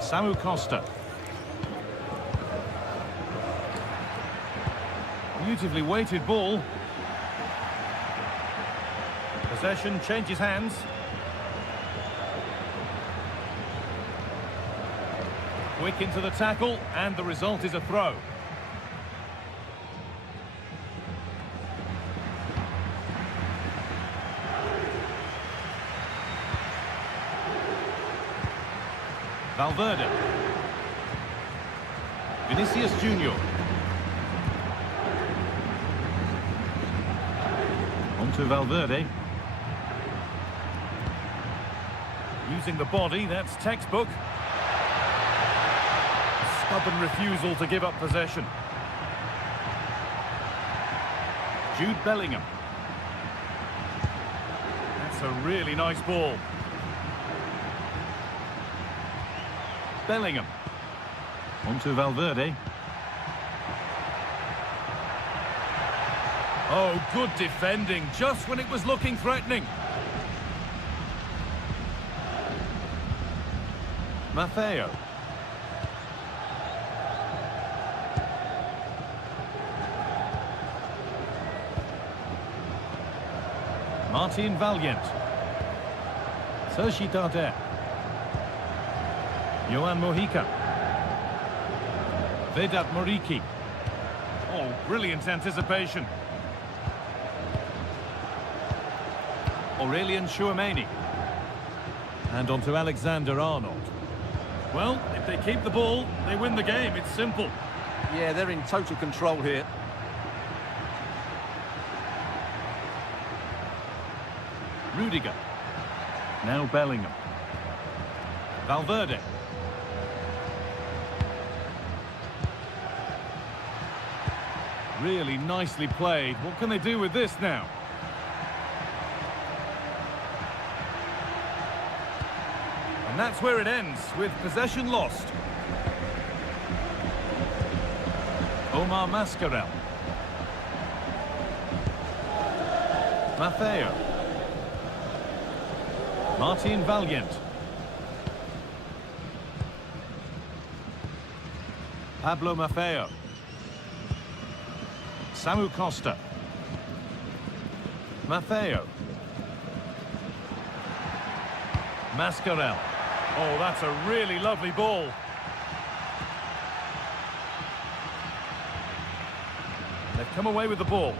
Samu Costa. Beautifully weighted ball. Possession changes hands. Quick into the tackle, and the result is a throw. Valverde. Vinicius Junior. On to Valverde. Using the body, that's textbook. Stubborn refusal to give up possession. Jude Bellingham. That's a really nice ball. Bellingham. On to Valverde. Oh, good defending, just when it was looking threatening. Maffeo. Martin Valiant. Sergi Darder. Johan Mojica. Vedat Muriqi. Oh, brilliant anticipation. Aurelien Tchouameni. And on to Alexander Arnold. Well, if they keep the ball, they win the game. It's simple. Yeah, they're in total control here. Rudiger. Now Bellingham. Valverde. Really nicely played. What can they do with this now? And that's where it ends, with possession lost. Omar Mascarell. Maffeo. Martin Valiant. Pablo Maffeo. Samu Costa. Maffeo. Mascarell. Oh, that's a really lovely ball. They've come away with the ball.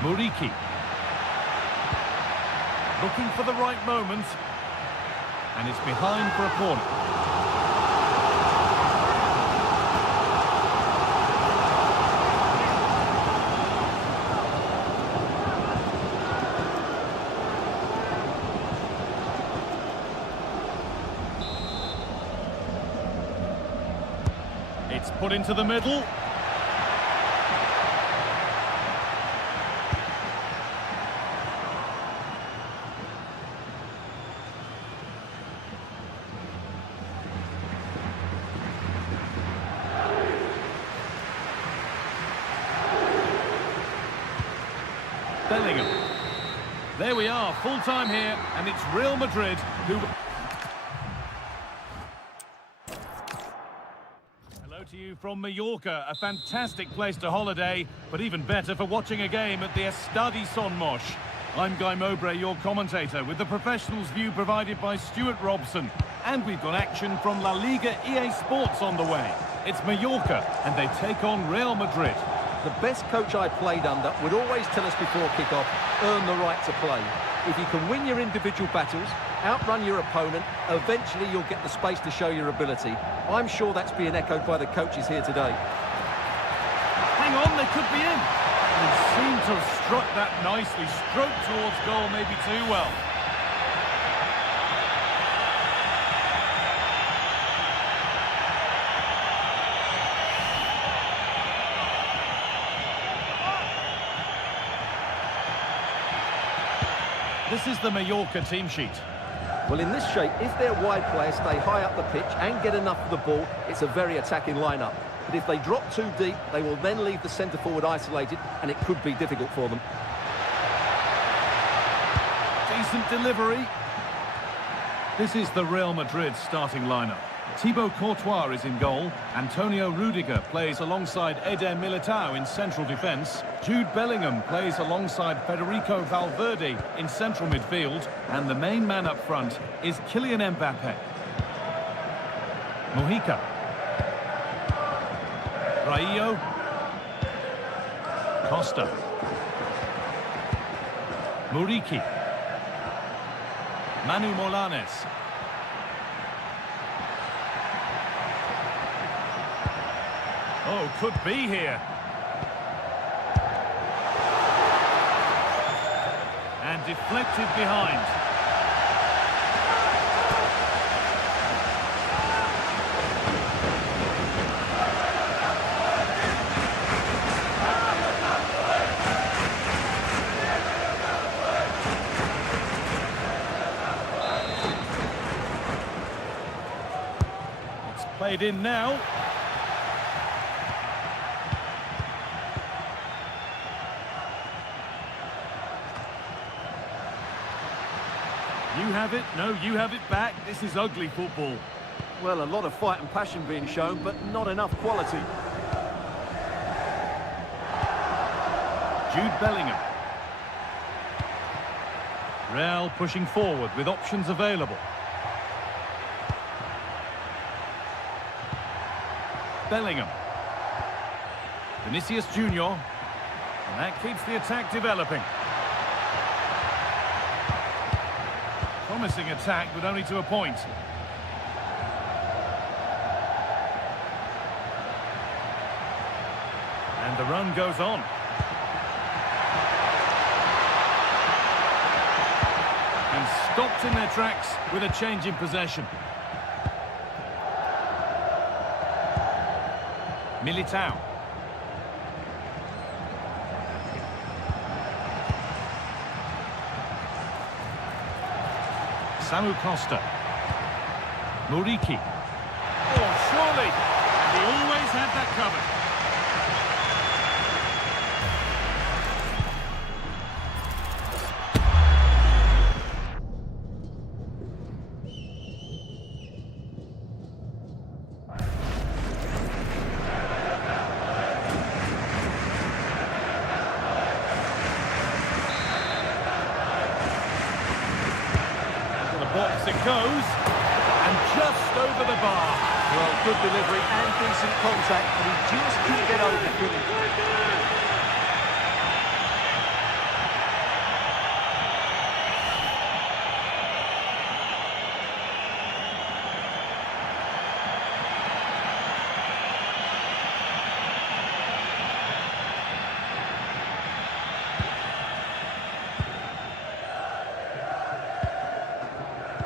Muriqi. Looking for the right moment. And it's behind for a corner. It's put into the middle. Bellingham. There we are, full time here, and it's Real Madrid who... Hello to you from Mallorca, a fantastic place to holiday, but even better for watching a game at the Estadi Son Moix. I'm Guy Mowbray, your commentator, with the professionals' view provided by Stuart Robson. And we've got action from La Liga EA Sports on the way. It's Mallorca, and they take on Real Madrid. The best coach I played under would always tell us before kick-off, earn the right to play. If you can win your individual battles, outrun your opponent, eventually you'll get the space to show your ability. I'm sure that's being echoed by the coaches here today. Hang on, they could be in. They seem to have struck that nicely, stroked towards goal, maybe too well. This is the Mallorca team sheet. Well, in this shape, if their wide players stay high up the pitch and get enough of the ball, it's a very attacking lineup. But if they drop too deep, they will then leave the centre forward isolated, and it could be difficult for them. Decent delivery. This is the Real Madrid starting lineup. Thibaut Courtois is in goal. Antonio Rudiger plays alongside Eder Militao in central defence. Jude Bellingham plays alongside Federico Valverde in central midfield. And the main man up front is Kylian Mbappe. Mojica. Raillo. Costa. Muriqi. Manu Molanes. Oh, could be here. And deflected behind. It's played in now. You have it, no, you have it back. This is ugly football. Well, a lot of fight and passion being shown, but not enough quality. Jude Bellingham. Real pushing forward with options available. Bellingham. Vinicius Junior. And that keeps the attack developing. Promising attack, but only to a point. And the run goes on. And stopped in their tracks with a change in possession. Militao. Samu Costa. Muriqi. Oh, surely! And he always had that covered. Box it goes, and just over the bar. Well, good delivery and decent contact, and he just couldn't get over it, could he?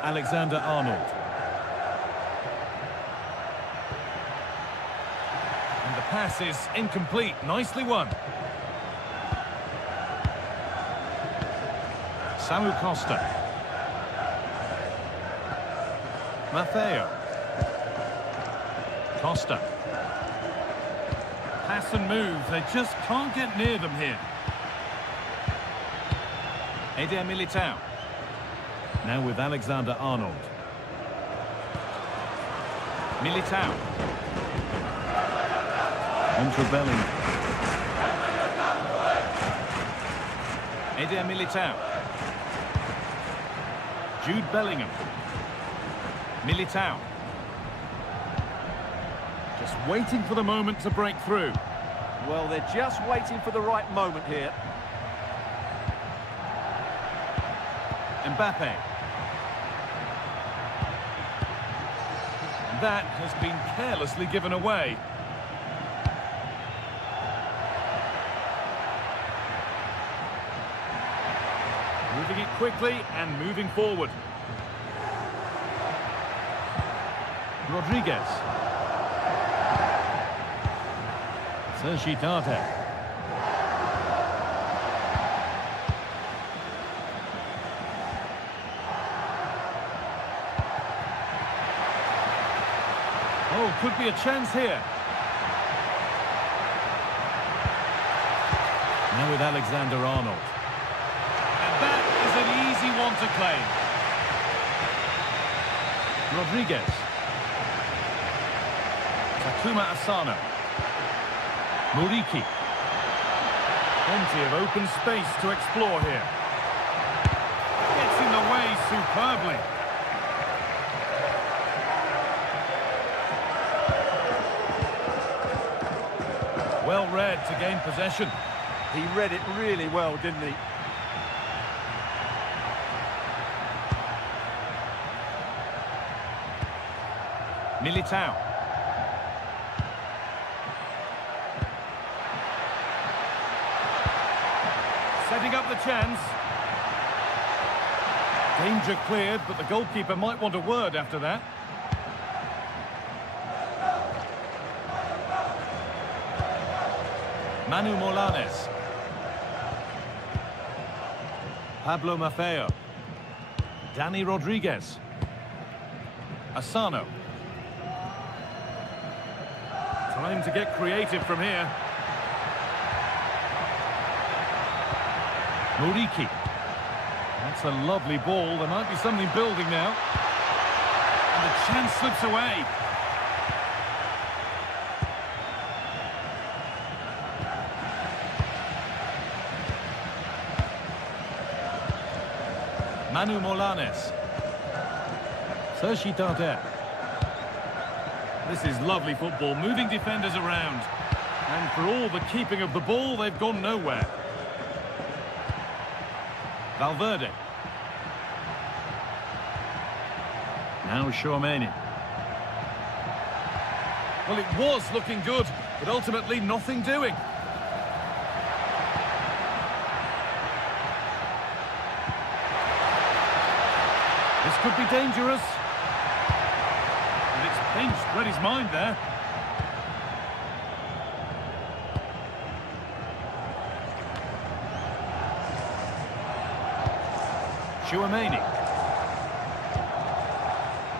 Alexander-Arnold. And the pass is incomplete. Nicely won. Samu Costa. Matteo. Costa. Pass and move. They just can't get near them here. Eder Militao. Now with Alexander-Arnold. Militao. On to Bellingham. Eder Militao. Jude Bellingham. Militao. Just waiting for the moment to break through. Well, they're just waiting for the right moment here. Mbappe. That has been carelessly given away. Moving it quickly and moving forward. Rodriguez. Sergi Dade. Oh, could be a chance here. Now with Alexander-Arnold. And that is an easy one to claim. Rodriguez. Takuma Asano. Muriki. Plenty of open space to explore here. Gets in the way superbly. Well read to gain possession. He read it really well, didn't he? Militao. Setting up the chance. Danger cleared, but the goalkeeper might want a word after that. Manu Molanes. Pablo Maffeo. Dani Rodriguez. Asano. Time to get creative from here. Muriki. That's a lovely ball. There might be something building now. And the chance slips away. Manu Molanes. Sergi Dade. This is lovely football, moving defenders around. And for all the keeping of the ball, they've gone nowhere. Valverde. Now Tchouaméni. Well, it was looking good, but ultimately nothing doing. This could be dangerous. And it's pinched, read his mind there. Tchouaméni.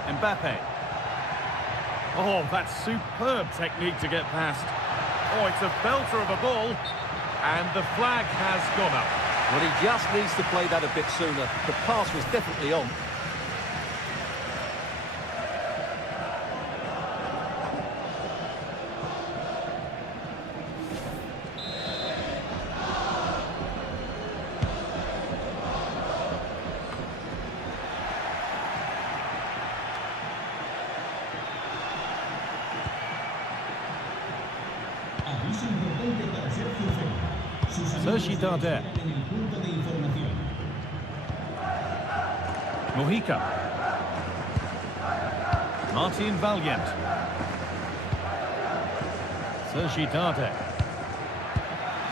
Mbappe. Oh, that's superb technique to get past. Oh, it's a belter of a ball. And the flag has gone up. Well, he just needs to play that a bit sooner. The pass was definitely on. Sergi Dade. Mojica. Martin Valiant. Sergi Dade.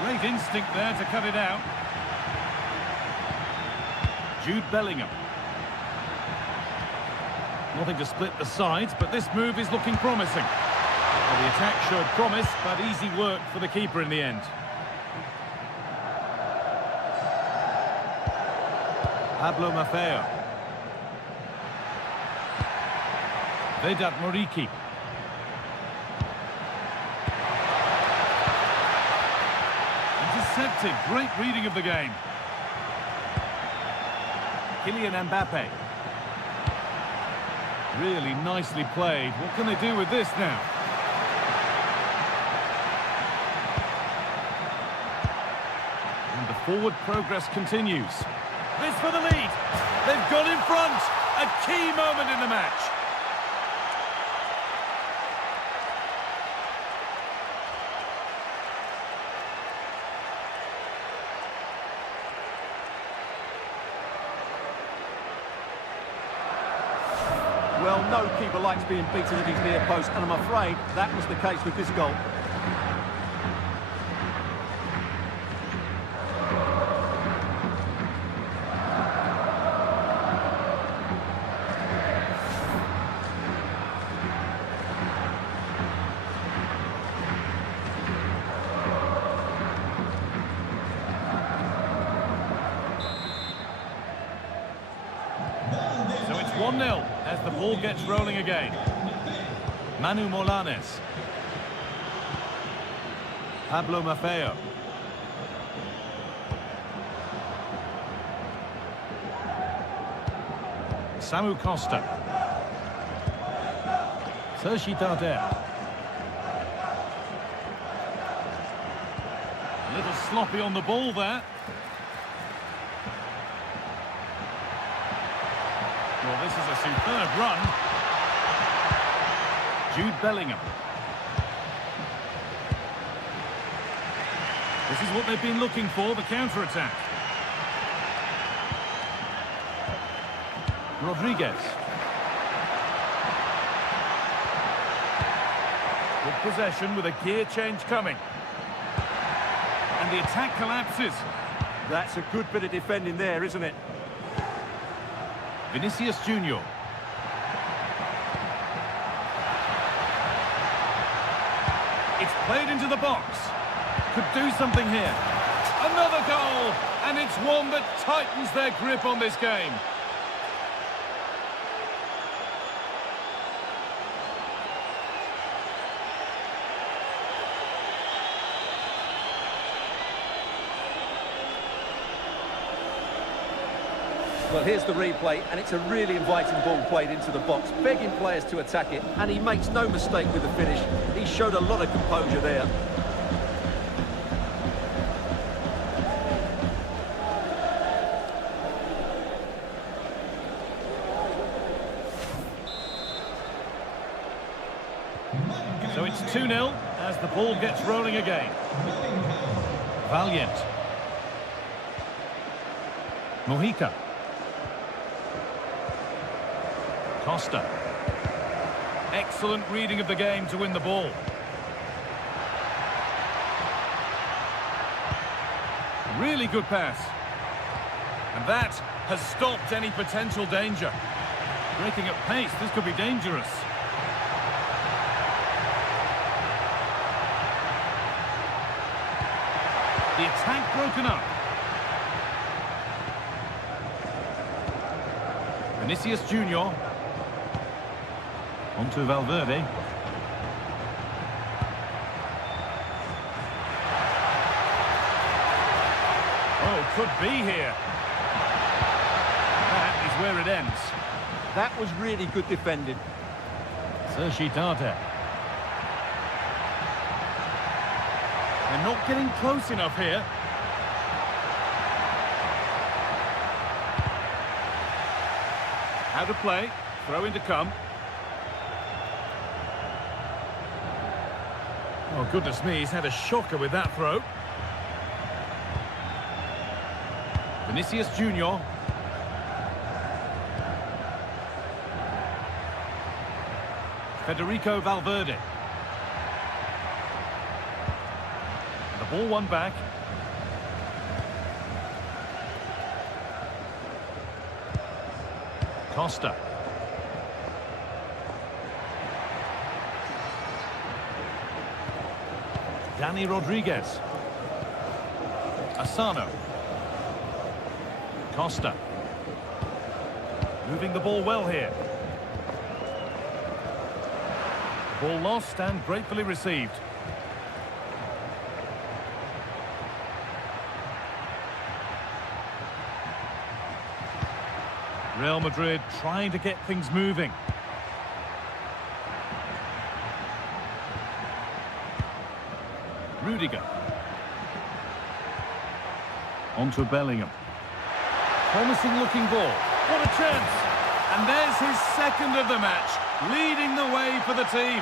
Great instinct there to cut it out. Jude Bellingham. Nothing to split the sides, but this move is looking promising. Well, the attack showed promise, but easy work for the keeper in the end. Pablo Maffeo. Vedat Muriki. Intercepted. Great reading of the game. Kylian Mbappe. Really nicely played. What can they do with this now? And the forward progress continues. This for the lead. They've got in front. A key moment in the match. Well, no keeper likes being beaten at his near post, and I'm afraid that was the case with this goal. 1-0 as the ball gets rolling again. Manu Molanes. Pablo Maffeo. Samu Costa. Sergi Darder. A little sloppy on the ball there. Well, this is a superb run. Jude Bellingham. This is what they've been looking for, the counter-attack. Rodriguez. Good possession with a gear change coming. And the attack collapses. That's a good bit of defending there, isn't it? Vinicius Junior. It's played into the box. Could do something here. Another goal! And it's one that tightens their grip on this game. Well, here's the replay, and it's a really inviting ball played into the box, begging players to attack it, and he makes no mistake with the finish. He showed a lot of composure there. So it's 2-0 as the ball gets rolling again. Valiant. Mojica. Costa. Excellent reading of the game to win the ball. Really good pass. And that has stopped any potential danger. Breaking at pace, this could be dangerous. The attack broken up. Vinicius Junior. Onto Valverde. Oh, could be here. That is where it ends. That was really good defending. Sergi Darder. They're not getting close enough here. How to play. Throw in to come. Oh, goodness me, he's had a shocker with that throw. Vinicius Junior. Federico Valverde. The ball won back. Costa. Dani Rodriguez. Asano. Costa. Moving the ball well here. Ball lost and gratefully received. Real Madrid trying to get things moving. Rudiger. Onto Bellingham. Promising looking ball. What a chance! And there's his second of the match, leading the way for the team.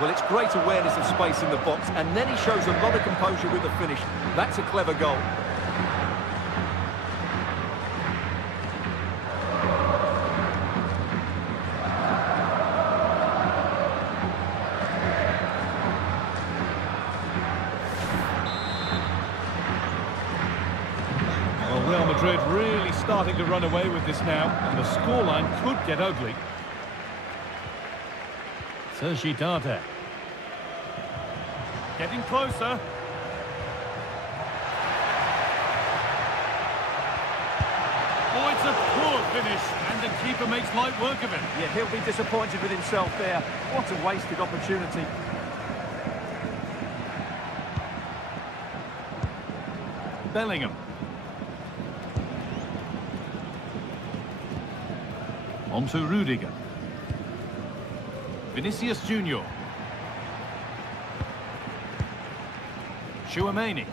Well, it's great awareness of space in the box, and then he shows a lot of composure with the finish. That's a clever goal. Well, Real Madrid really starting to run away with this now, and the scoreline could get ugly. Sociedade. Getting closer. Oh, it's a poor finish, and the keeper makes light work of it. Yeah, he'll be disappointed with himself there. What a wasted opportunity. Bellingham. On to Rudiger. Vinicius Junior. Tchouaméni.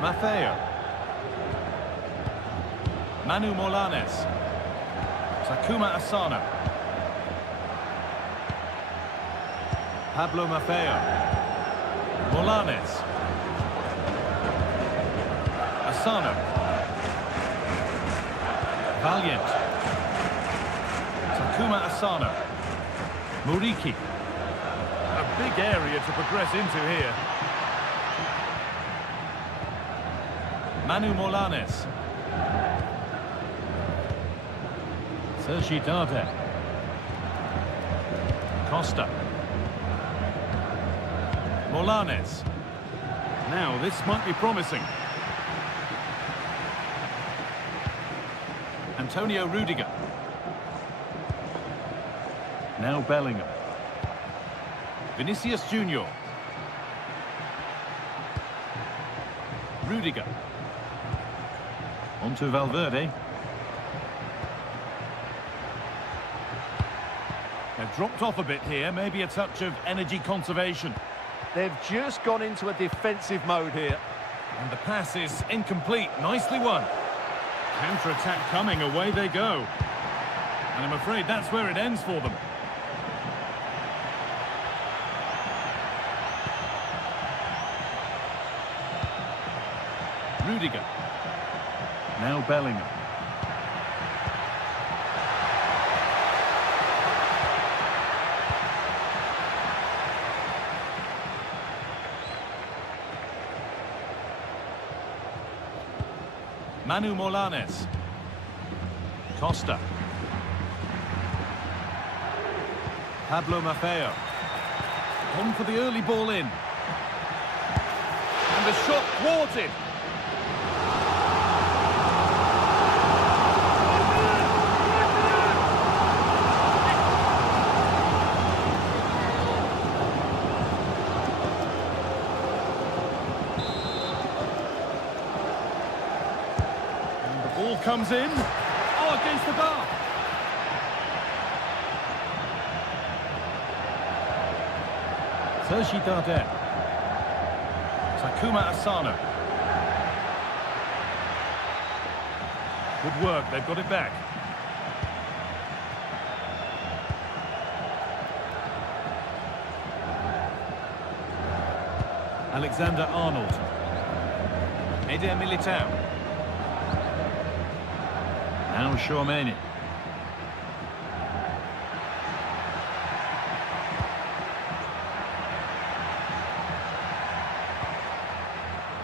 Maffeo. Manu Molanes. Takuma Asano. Pablo Maffeo. Molanes. Asano. Valiant. Takuma Asano. Muriqi. A big area to progress into here. Manu Molanes. Sociedade. Costa. Molanes. Now, this might be promising. Antonio Rudiger. Now Bellingham. Vinicius Junior. Rudiger. On to Valverde. They've dropped off a bit here, maybe a touch of energy conservation. They've just gone into a defensive mode here. And the pass is incomplete, nicely won. Counter-attack coming, away they go. And I'm afraid that's where it ends for them. Rudiger. Now Bellingham. Manu Molanes. Costa. Pablo Maffeo. On for the early ball in. And the shot thwarted. Ball comes in. Oh, against the bar. Sociedade. Takuma Asano. Good work, they've got it back. Alexander-Arnold. Eder Militao. Now Tchouaméni.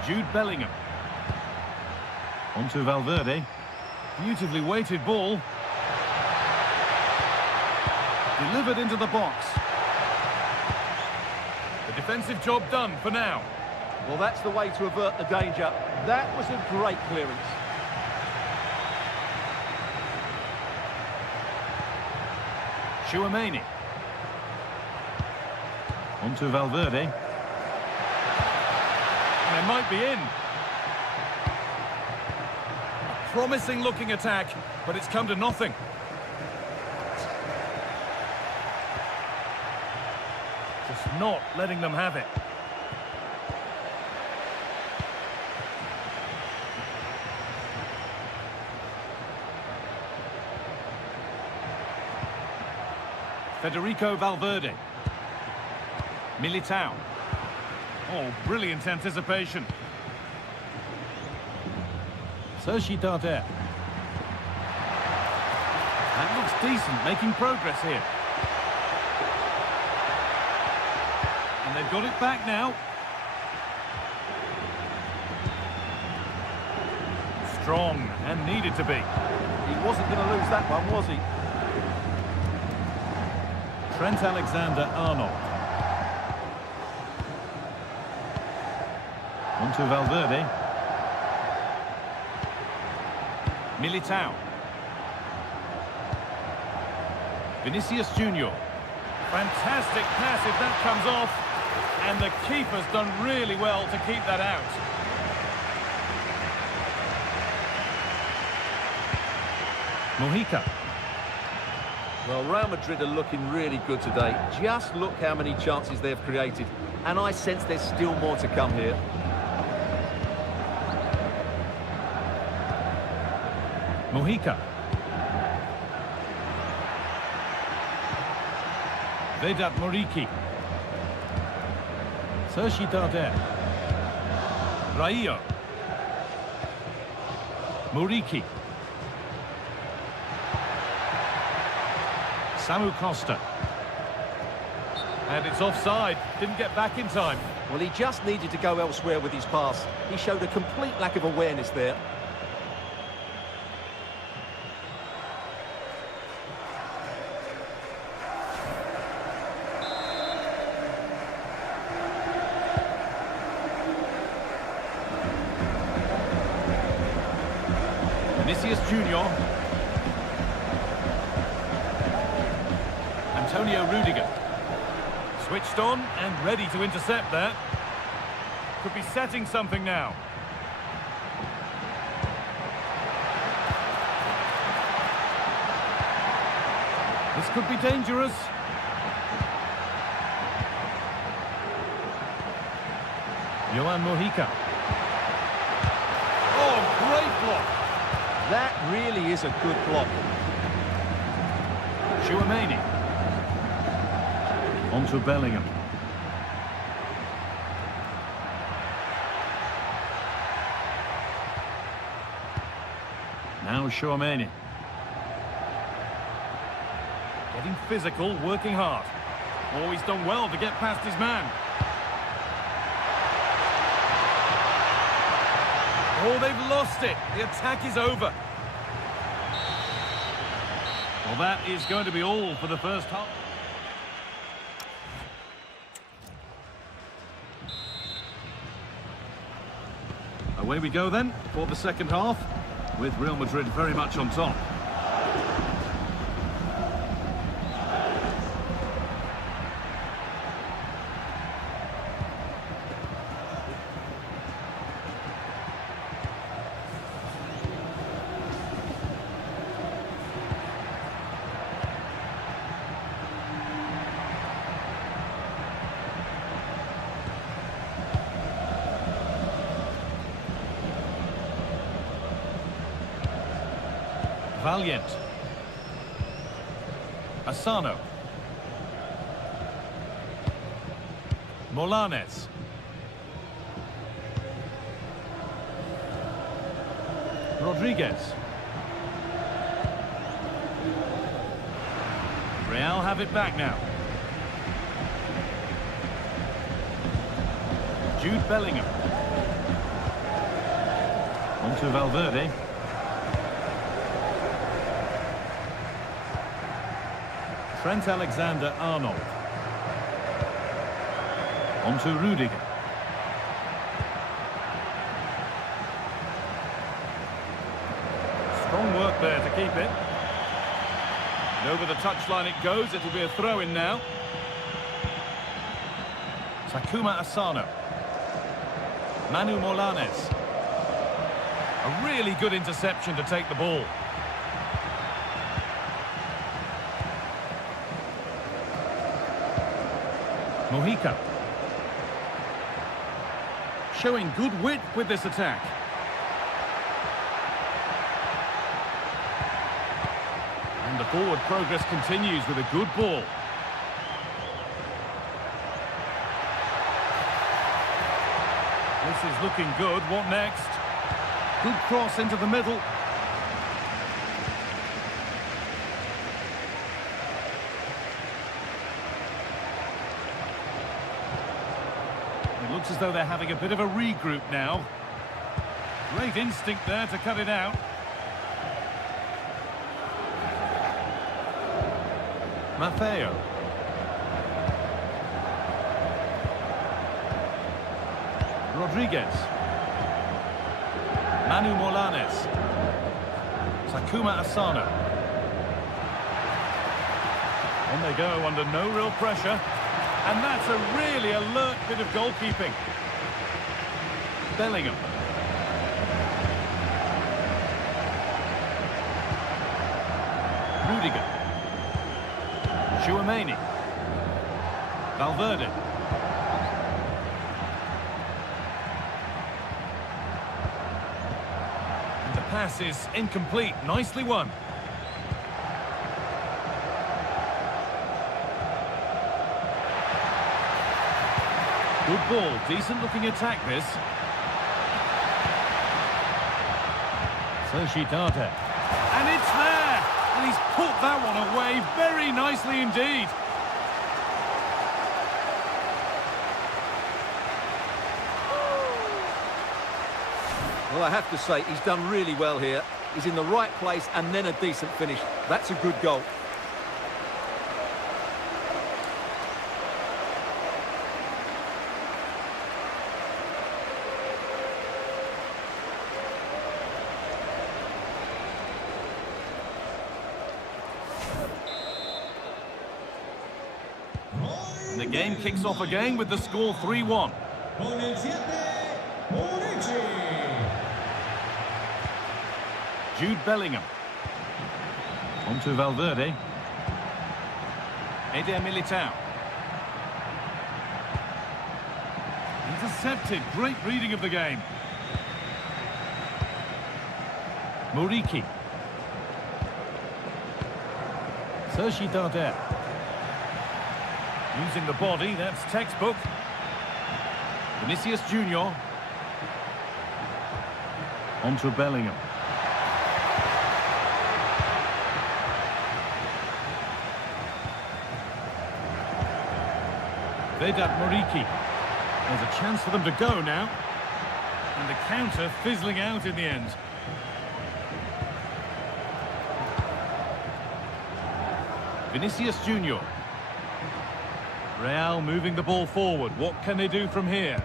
Jude Bellingham. On to Valverde. Beautifully weighted ball. Delivered into the box. The defensive job done for now. Well, that's the way to avert the danger. That was a great clearance. Tchouaméni. On to Valverde. And they might be in. A promising looking attack, but it's come to nothing. Just not letting them have it. Federico Valverde. Militao. Oh, brilliant anticipation. Sociedade. That looks decent, making progress here. And they've got it back now. strong and needed to be. He wasn't going to lose that one, was he? Trent Alexander-Arnold. On to Valverde. Militao. Vinicius Junior. Fantastic pass if that comes off. And the keeper's done really well to keep that out. Mojica. Well, Real Madrid are looking really good today. Just look how many chances they've created. And I sense there's still more to come here. Mojica. Vedat Muriqi. Sergi Darder. Raio. Muriqi. Samu Costa. And it's offside. Didn't get back in time. Well, he just needed to go elsewhere with his pass. He showed a complete lack of awareness there. Vinicius Junior. Antonio Rudiger. Switched on and ready to intercept that. Could be setting something now. This could be dangerous. Johan Mojica. Oh, great block. That really is a good block. Tchouaméni. On to Bellingham. Now Tchouaméni. Getting physical, working hard. Always done well to get past his man. Oh, they've lost it. The attack is over. Well, that is going to be all for the first half. Away we go then for the second half, with Real Madrid very much on top. Valiant. Asano. Molanes. Rodriguez. Real have it back now. Jude Bellingham. On to Valverde. Trent Alexander-Arnold. On to Rudiger. Strong work there to keep it. And over the touchline it goes. It'll be a throw-in now. Takuma Asano. Manu Molanes. A really good interception to take the ball. Mojica. Showing good wit with this attack. And the forward progress continues with a good ball. This is looking good. What next? Good cross into the middle. It looks as though they're having a bit of a regroup now. Great instinct there to cut it out. Maffeo. Rodriguez. Manu Molanes. Takuma Asano. On they go under no real pressure. And that's a really alert bit of goalkeeping. Bellingham. Rudiger. Tchouaméni. Valverde. And the pass is incomplete. Nicely won. Good ball. Decent looking attack this. Sergi Dade. And it's there! And he's put that one away very nicely indeed. Well, I have to say, he's done really well here. He's in the right place and then a decent finish. That's a good goal. And the game kicks off again with the score 3-1. Jude Bellingham. On to Valverde. Eder Militao. Intercepted. Great reading of the game. Muriqi. Sergi Dade. Using the body, that's textbook. Vinicius Junior. On to Bellingham. Vedat Muriqi. There's a chance for them to go now. And the counter fizzling out in the end. Vinicius Junior. Real moving the ball forward. What can they do from here?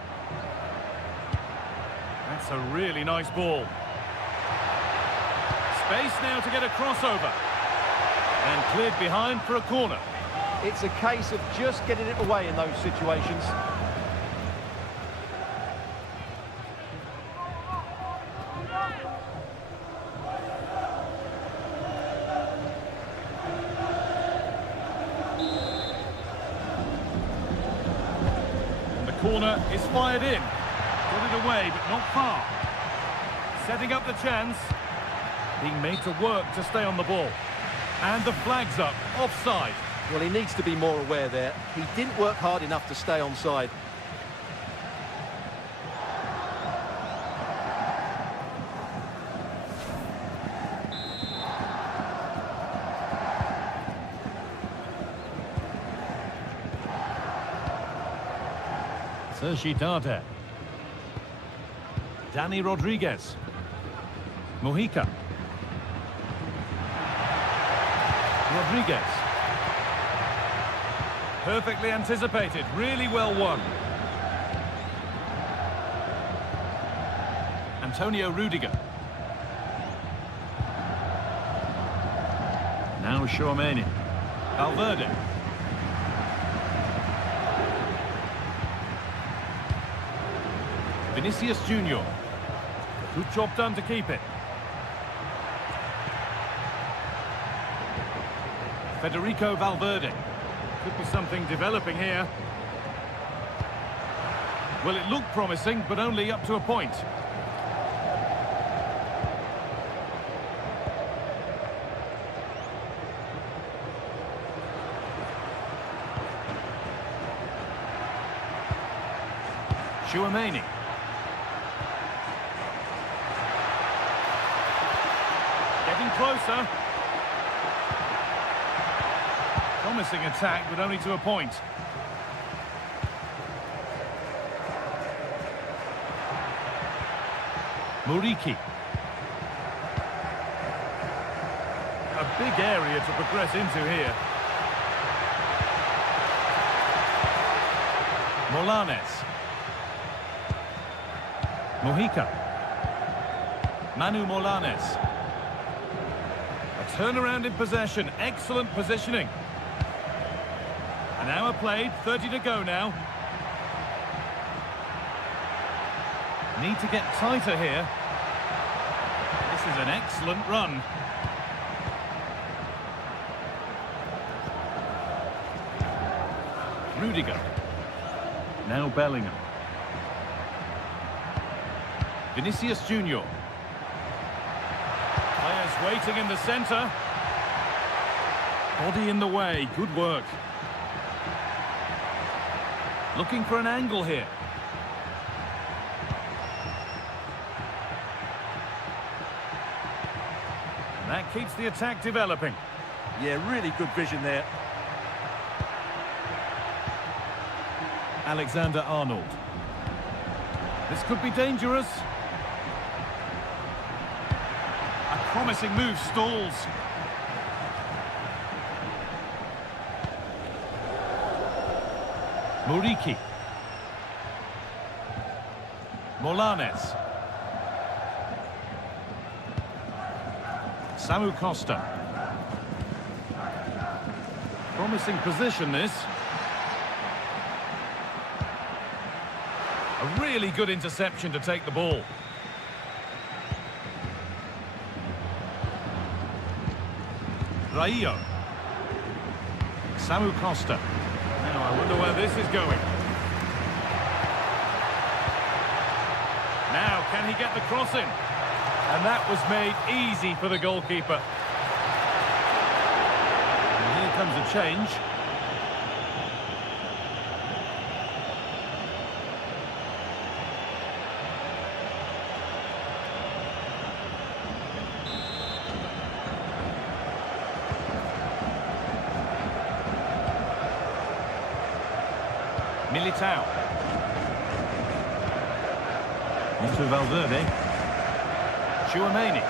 That's a really nice ball. Space now to get a crossover. And cleared behind for a corner. It's a case of just getting it away in those situations. Corner is fired in. Got it away, but not far. Setting up the chance. Being made to work to stay on the ball. And the flag's up. Offside. Well, he needs to be more aware there. He didn't work hard enough to stay onside. Sergi Dade. Dani Rodriguez. Mojica. Rodriguez. Perfectly anticipated. Really well won. Antonio Rudiger. Now Tchouaméni. Valverde. Vinicius Junior. Good job done to keep it. Federico Valverde. Could be something developing here. Well, it looked promising, but only up to a point. Tchouaméni. Getting closer. Promising attack, but only to a point. Muriqi. A big area to progress into here. Molanes. Mojica. Manu Molanes. A turnaround in possession. Excellent positioning. An hour played, 30 to go now. Need to get tighter here. This is an excellent run. Rudiger. Now Bellingham. Vinicius Junior. Players waiting in the centre. Body in the way. Good work. Looking for an angle here. And that keeps the attack developing. Yeah, really good vision there. Alexander-Arnold. This could be dangerous. A promising move stalls. Muriqi. Molanes. Samu Costa. Promising position, this. A really good interception to take the ball. Raio. Samu Costa. Now I wonder where this is going. Now, can he get the cross in? And that was made easy for the goalkeeper. And here comes a change. Militao. Into Valverde. Tchouaméni.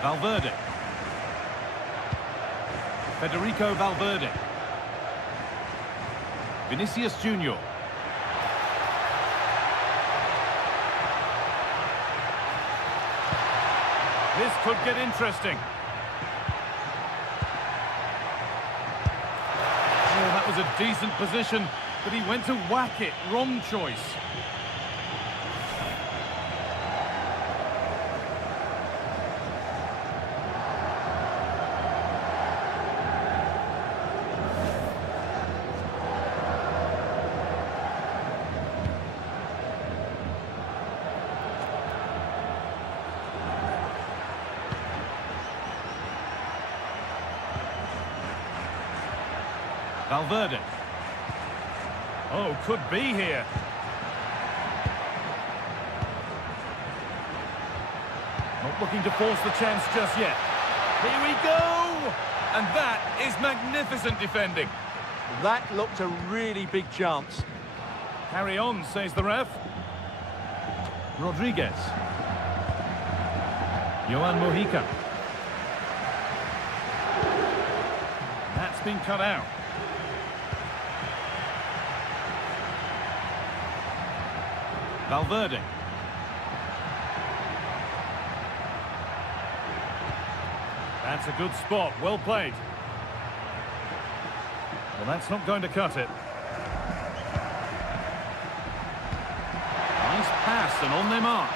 Valverde. Federico Valverde. Vinicius Junior. This could get interesting. That was a decent position, but he went to whack it. Wrong choice. Valverde. Oh, could be here. Not looking to force the chance just yet. Here we go! And that is magnificent defending. That looked a really big chance. Carry on, says the ref. Rodriguez. Johan Mojica. That's been cut out. Valverde. That's a good spot, well played. Well, that's not going to cut it. Nice pass and on they march.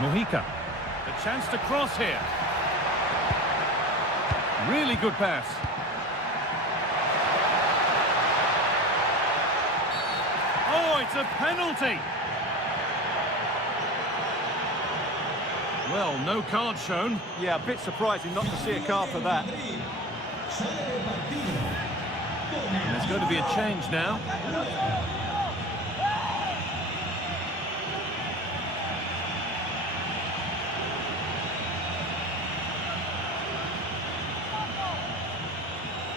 Mojica. The chance to cross here. Really good pass. Oh, it's a penalty. Well, no card shown. Yeah, a bit surprising not to see a card for that. And there's going to be a change now.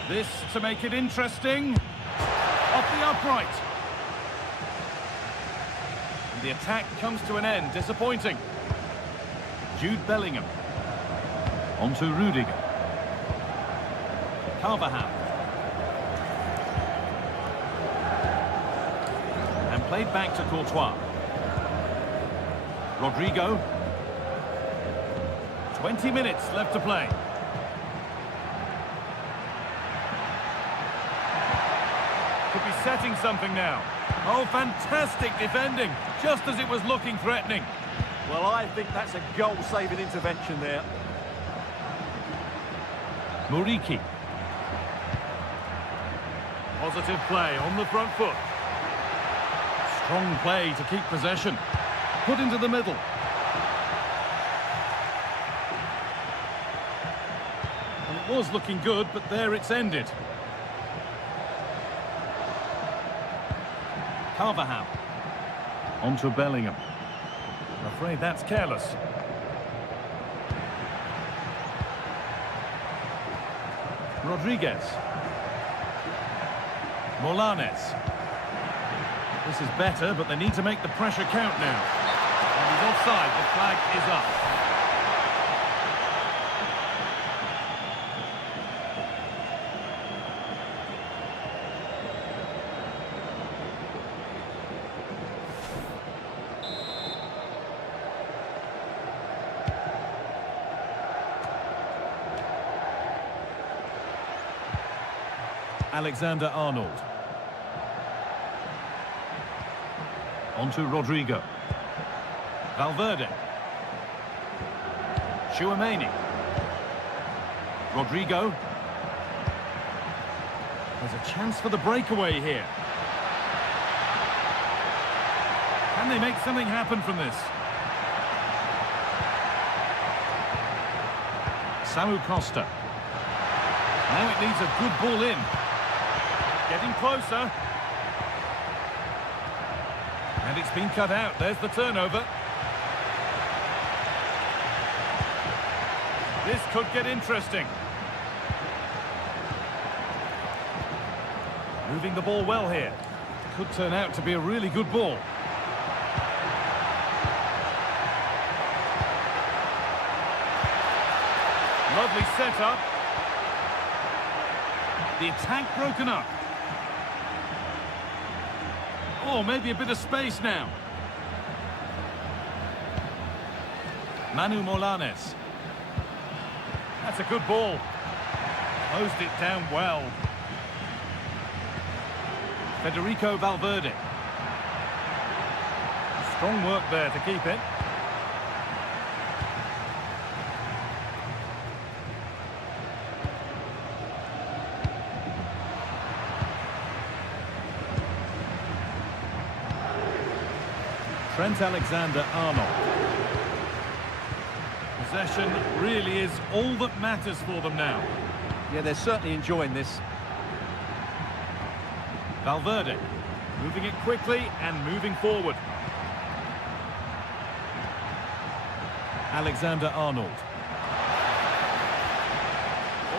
This to make it interesting. Off the upright. The attack comes to an end, disappointing. Jude Bellingham. On to Rudiger. Carvajal. And played back to Courtois. Rodrigo. 20 minutes left to play. Could be setting something now. Oh, fantastic defending, just as it was looking threatening. Well, I think that's a goal-saving intervention there. Muriqi. Positive play on the front foot. Strong play to keep possession. Put into the middle. And it was looking good, but there it's ended. Carvajal. On to Bellingham. I'm afraid that's careless. Rodriguez. Molanes. This is better, but they need to make the pressure count now. And he's offside. The flag is up. Alexander-Arnold. On to Rodrigo. Valverde. Tchouaméni. Rodrigo. There's a chance for the breakaway here. Can they make something happen from this? Samu Costa. Now it needs a good ball in. Getting closer. And it's been cut out. There's the turnover. This could get interesting. Moving the ball well here. Could turn out to be a really good ball. Lovely setup. The attack broken up. Oh, maybe a bit of space now. Manu Molanes. That's a good ball. Closed it down well. Federico Valverde. Strong work there to keep it. Trent Alexander-Arnold. Possession really is all that matters for them now. Yeah, they're certainly enjoying this. Valverde, moving it quickly and moving forward. Alexander-Arnold.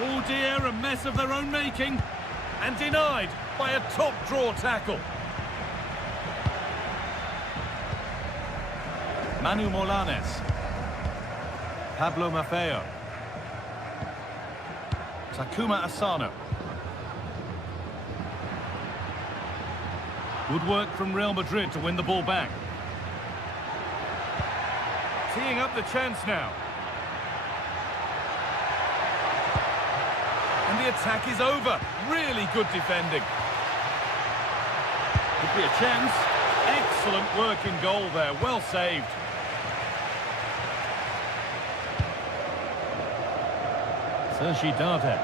Oh dear, a mess of their own making. And denied by a top-draw tackle. Manu Molanes. Pablo Maffeo. Takuma Asano. Good work from Real Madrid to win the ball back. Teeing up the chance now. And the attack is over. Really good defending. Could be a chance. Excellent work in goal there. Well saved. Sergi Darder.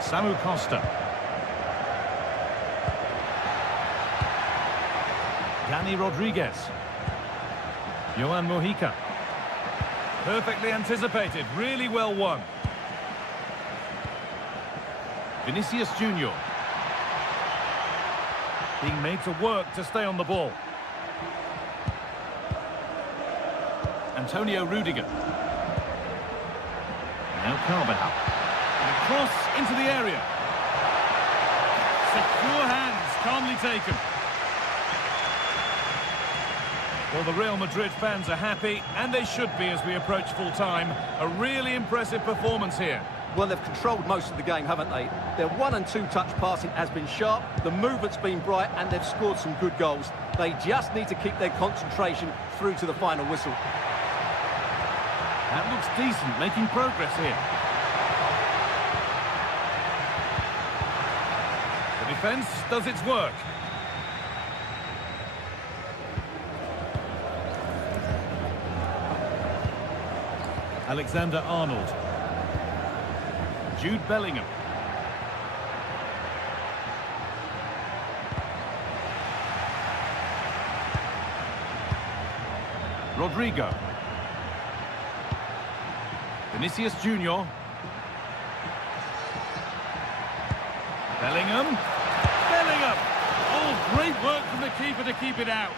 Samu Costa. Dani Rodriguez. Johan Mojica. Perfectly anticipated, really well won. Vinicius Junior. Being made to work to stay on the ball. Antonio Rudiger. Now Carvajal. And a cross into the area. Secure hands, calmly taken. Well, the Real Madrid fans are happy, and they should be as we approach full-time. A really impressive performance here. Well, they've controlled most of the game, haven't they? Their 1- and 2-touch passing has been sharp, the movement's been bright, and they've scored some good goals. They just need to keep their concentration through to the final whistle. That looks decent, making progress here. The defence does its work. Alexander-Arnold. Jude Bellingham. Rodrigo. Vinicius Junior. Bellingham. Bellingham! Oh, great work from the keeper to keep it out.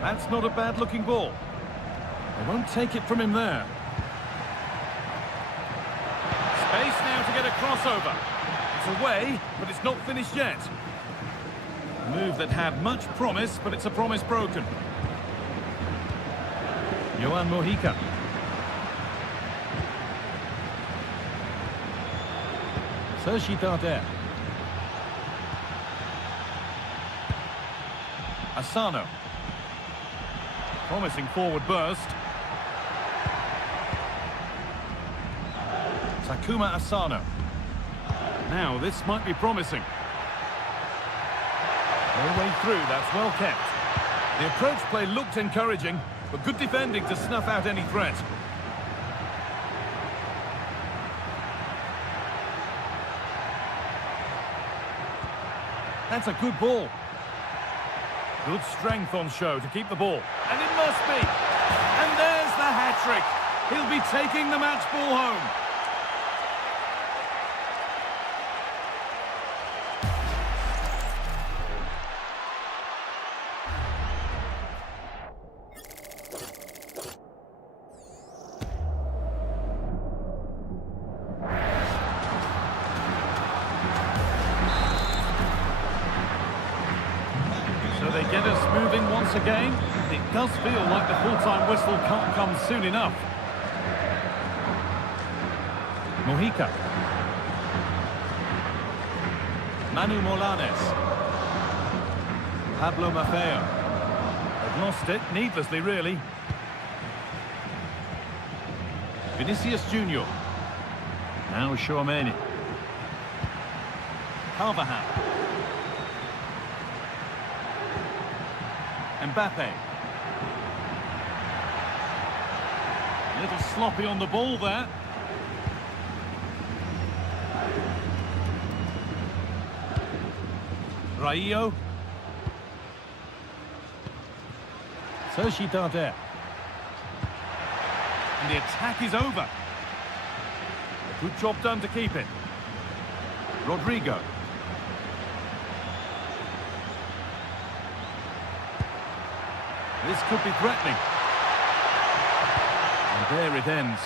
That's not a bad-looking ball. They won't take it from him there. Space now to get a crossover. It's away, but it's not finished yet. A move that had much promise, but it's a promise broken. Johan Mojica. Sergi Darder. Asano. Promising forward burst. Takuma Asano. Now this might be promising. No way through, that's well kept. The approach play looked encouraging, but good defending to snuff out any threat. That's a good ball. Good strength on show to keep the ball. And it must be. And there's the hat-trick. He'll be taking the match ball home. So they get us moving once again. It does feel like the full-time whistle can't come soon enough. Mojica. Manu Molanes. Pablo Maffeo. They've lost it, needlessly really. Vinicius Junior. Now Chouameni. Carvajal. Mbappe. A little sloppy on the ball there. Raillo. Sergi Darder. And the attack is over. Good job done to keep it. Rodrigo. This could be threatening. And there it ends.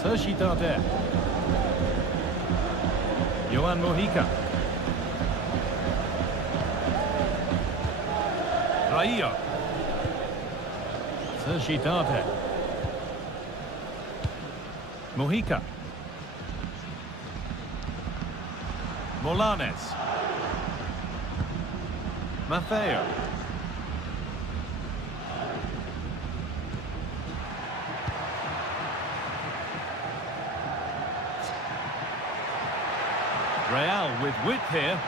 Sergi Darder. Johan Mojica. Raillo. Sergi Darder. Mojica. Molanes. Maffeo. Real with width here.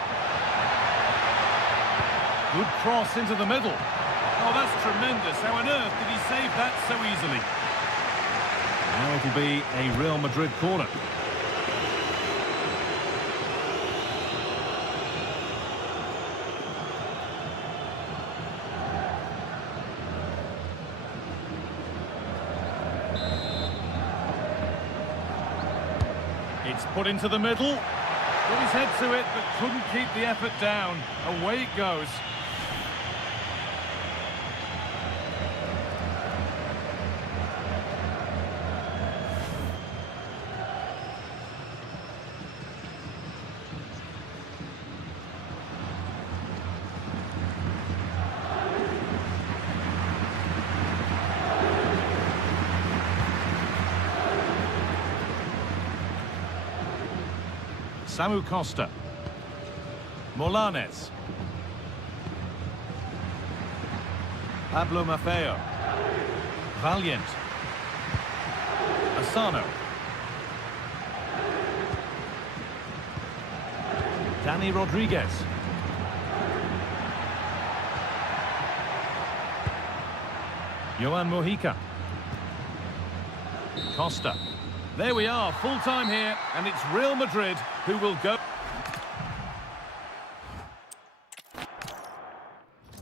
Good cross into the middle. Oh, that's tremendous. How on earth did he save that so easily? Now it'll be a Real Madrid corner. It's put into the middle. Put his head to it, but couldn't keep the effort down. Away it goes. Samu Costa. Molanes. Pablo Maffeo. Valiant. Asano. Danny Rodriguez. Johan Mojica. Costa. There we are, full time here, and it's Real Madrid who will go.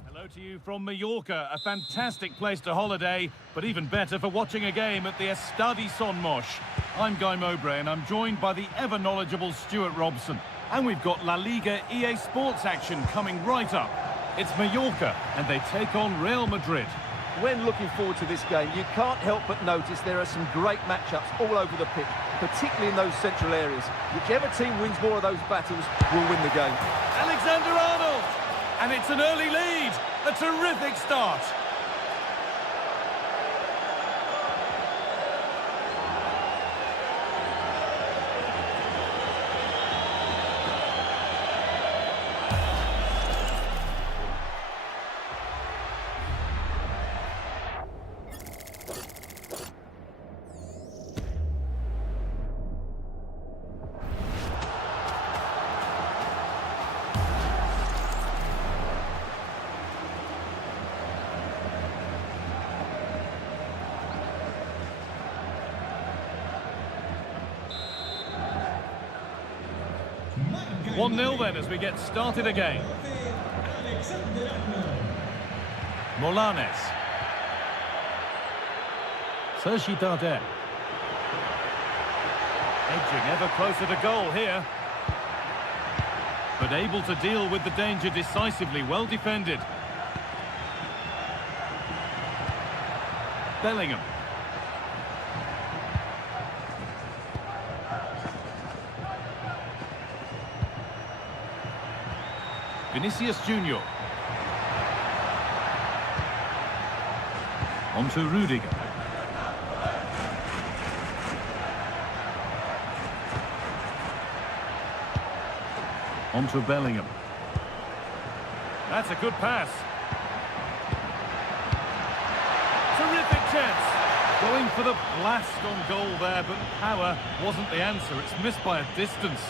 Hello to you from Mallorca, a fantastic place to holiday, but even better for watching a game at the Estadi Son Moix. I'm Guy Mowbray, and I'm joined by the ever-knowledgeable Stuart Robson. And we've got La Liga EA Sports action coming right up. It's Mallorca, and they take on Real Madrid. When looking forward to this game, you can't help but notice there are some great matchups all over the pitch, particularly in those central areas. Whichever team wins more of those battles will win the game. Alexander-Arnold! And it's an early lead. A terrific start. One 0 then as we get started again. Molanes. Sergi Darder. Edging ever closer to goal here. But able to deal with the danger decisively, well defended. Bellingham. Vinicius Junior. On to Rudiger. On to Bellingham. That's a good pass. Terrific chance. Going for the blast on goal there, but power wasn't the answer. It's missed by a distance.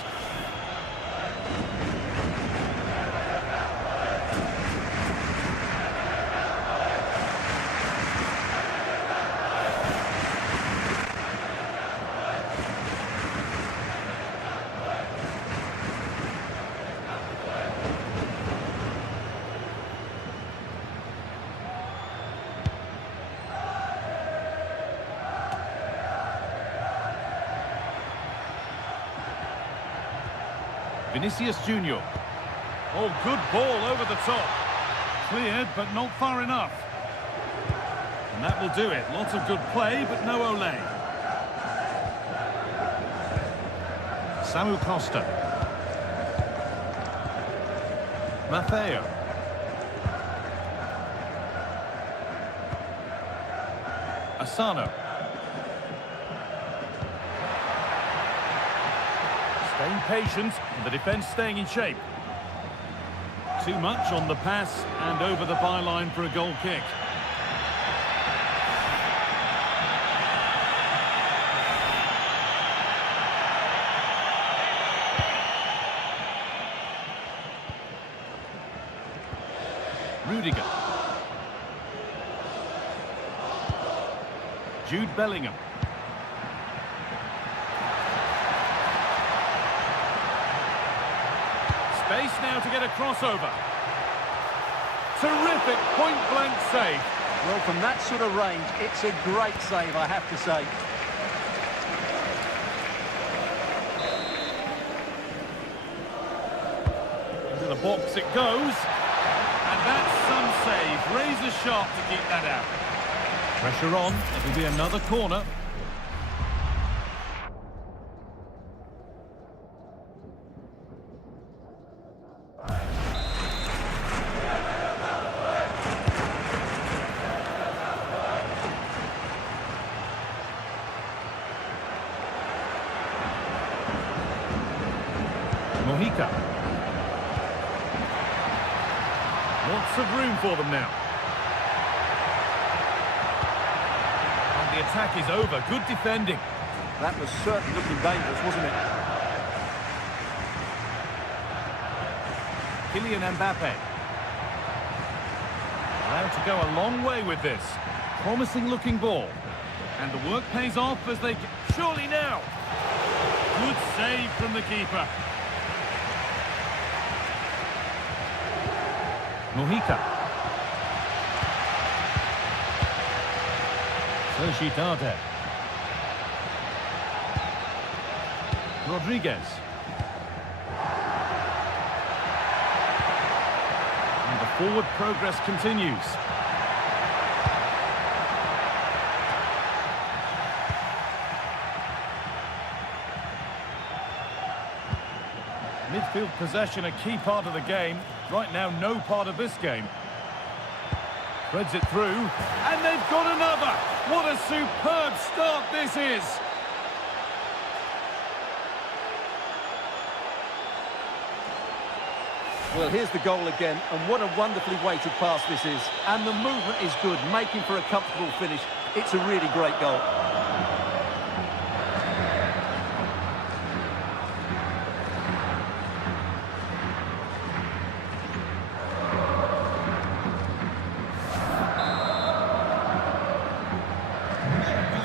Vinicius Junior. Oh, good ball over the top. Cleared, but not far enough. And that will do it. Lots of good play, but no Olé. Samu Costa. Maffeo. Asano. Staying patient, and the defence staying in shape. Too much on the pass and over the byline for a goal kick. Rudiger. Jude Bellingham. Space now to get a crossover. Terrific point-blank save. Well, from that sort of range, it's a great save, I have to say. Into the box it goes. And that's some save. Razor sharp to keep that out. Pressure on. It'll be another corner. Lots of room for them now. And the attack is over. Good defending. That was certainly looking dangerous, wasn't it? Kylian Mbappe. Allowed to go a long way with this. Promising looking ball. And the work pays off as they... Surely now! Good save from the keeper. Mojica. Sociedade. Rodriguez. And the forward progress continues. Midfield possession, a key part of the game. Right now, no part of this game. Threads it through, and they've got another! What a superb start this is! Well, here's the goal again, and what a wonderfully weighted pass this is. And the movement is good, making for a comfortable finish. It's a really great goal.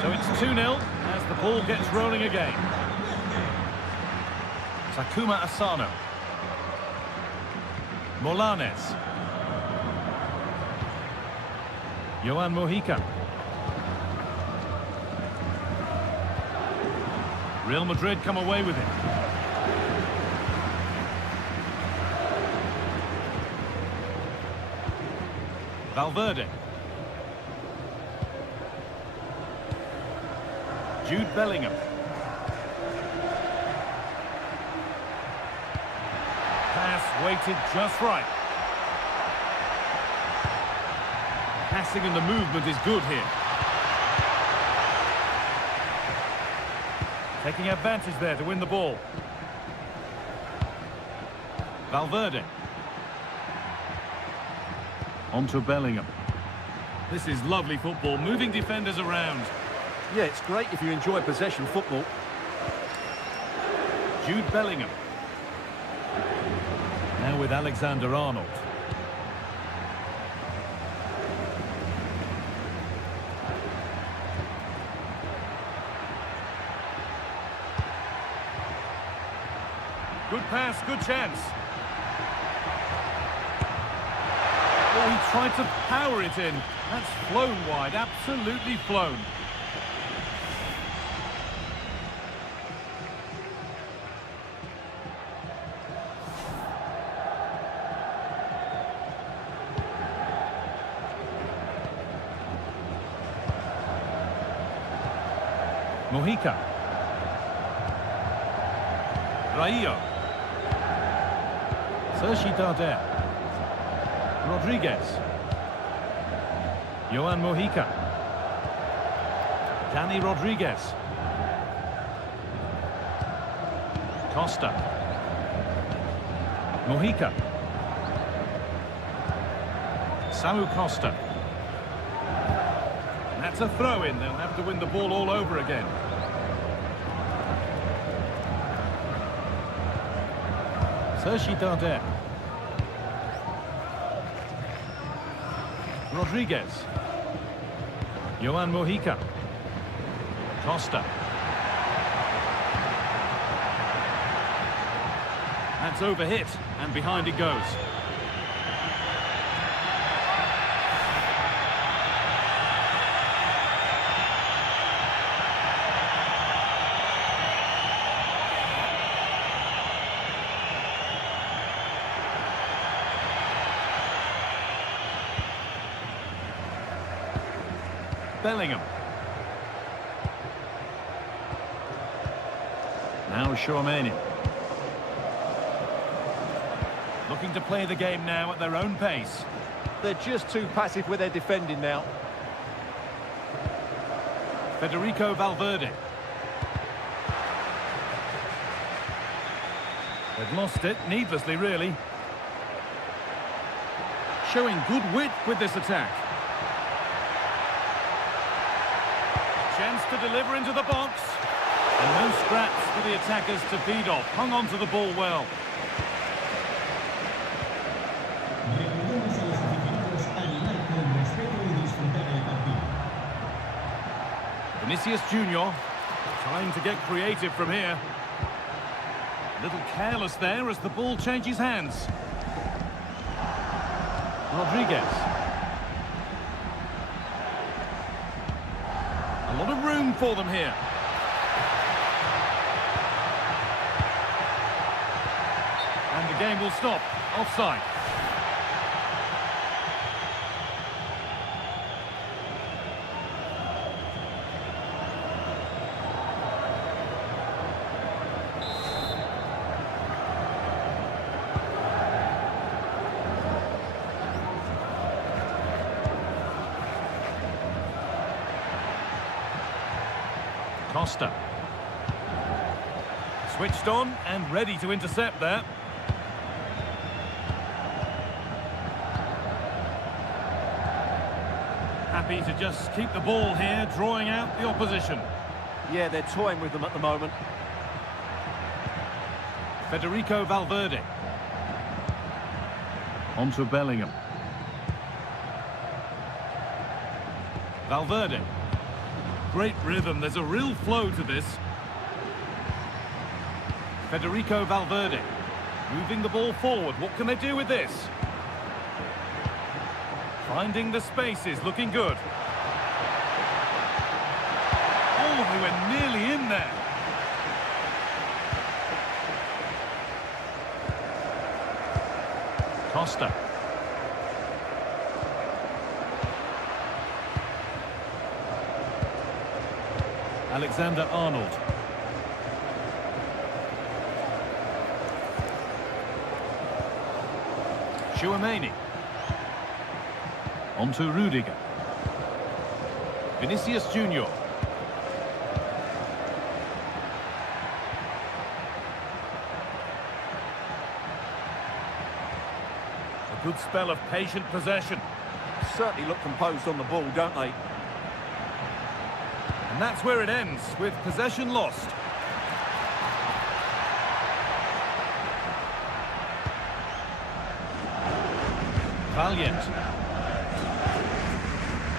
So it's 2-0 as the ball gets rolling again. Takuma Asano. Molanes. Johan Mojica. Real Madrid come away with it. Valverde. Jude Bellingham. Pass weighted just right. Passing and the movement is good here. Taking advantage there to win the ball. Valverde. On to Bellingham. This is lovely football, moving defenders around. Yeah, it's great if you enjoy possession football. Jude Bellingham. Now with Alexander-Arnold. Good pass, good chance. Oh, he tried to power it in. That's flown wide, absolutely flown. Mojica. Raillo. Sociedade. Rodriguez. Johan Mojica. Dani Rodriguez. Costa. Mojica. Samu Costa. That's a throw-in. They'll have to win the ball all over again. Sociedade. Rodriguez. Johan Mojica. Costa. That's overhit, and behind it goes. Bellingham. Now Chouameni. Looking to play the game now at their own pace. They're just too passive with their defending now. Federico Valverde. They've lost it, needlessly really. showing good wit with this attack. Chance to deliver into the box. And no scraps for the attackers to feed off. Hung on to the ball well. Vinicius Junior, trying to get creative from here. A little careless there as the ball changes hands. Rodriguez. A lot of room for them here. And the game will stop. Offside. Costa. Switched on and ready to intercept there. Happy to just keep the ball here, drawing out the opposition. Yeah, they're toying with them at the moment. Federico Valverde. Onto Bellingham. Valverde. Great rhythm, there's a real flow to this. Federico Valverde. Moving the ball forward, what can they do with this? Finding the spaces, looking good. Oh, they were nearly in there. Costa. Alexander-Arnold. Tchouaméni. Onto Rudiger. Vinicius Junior. A good spell of patient possession. Certainly look composed on the ball, don't they? And that's where it ends, with possession lost. Valiant.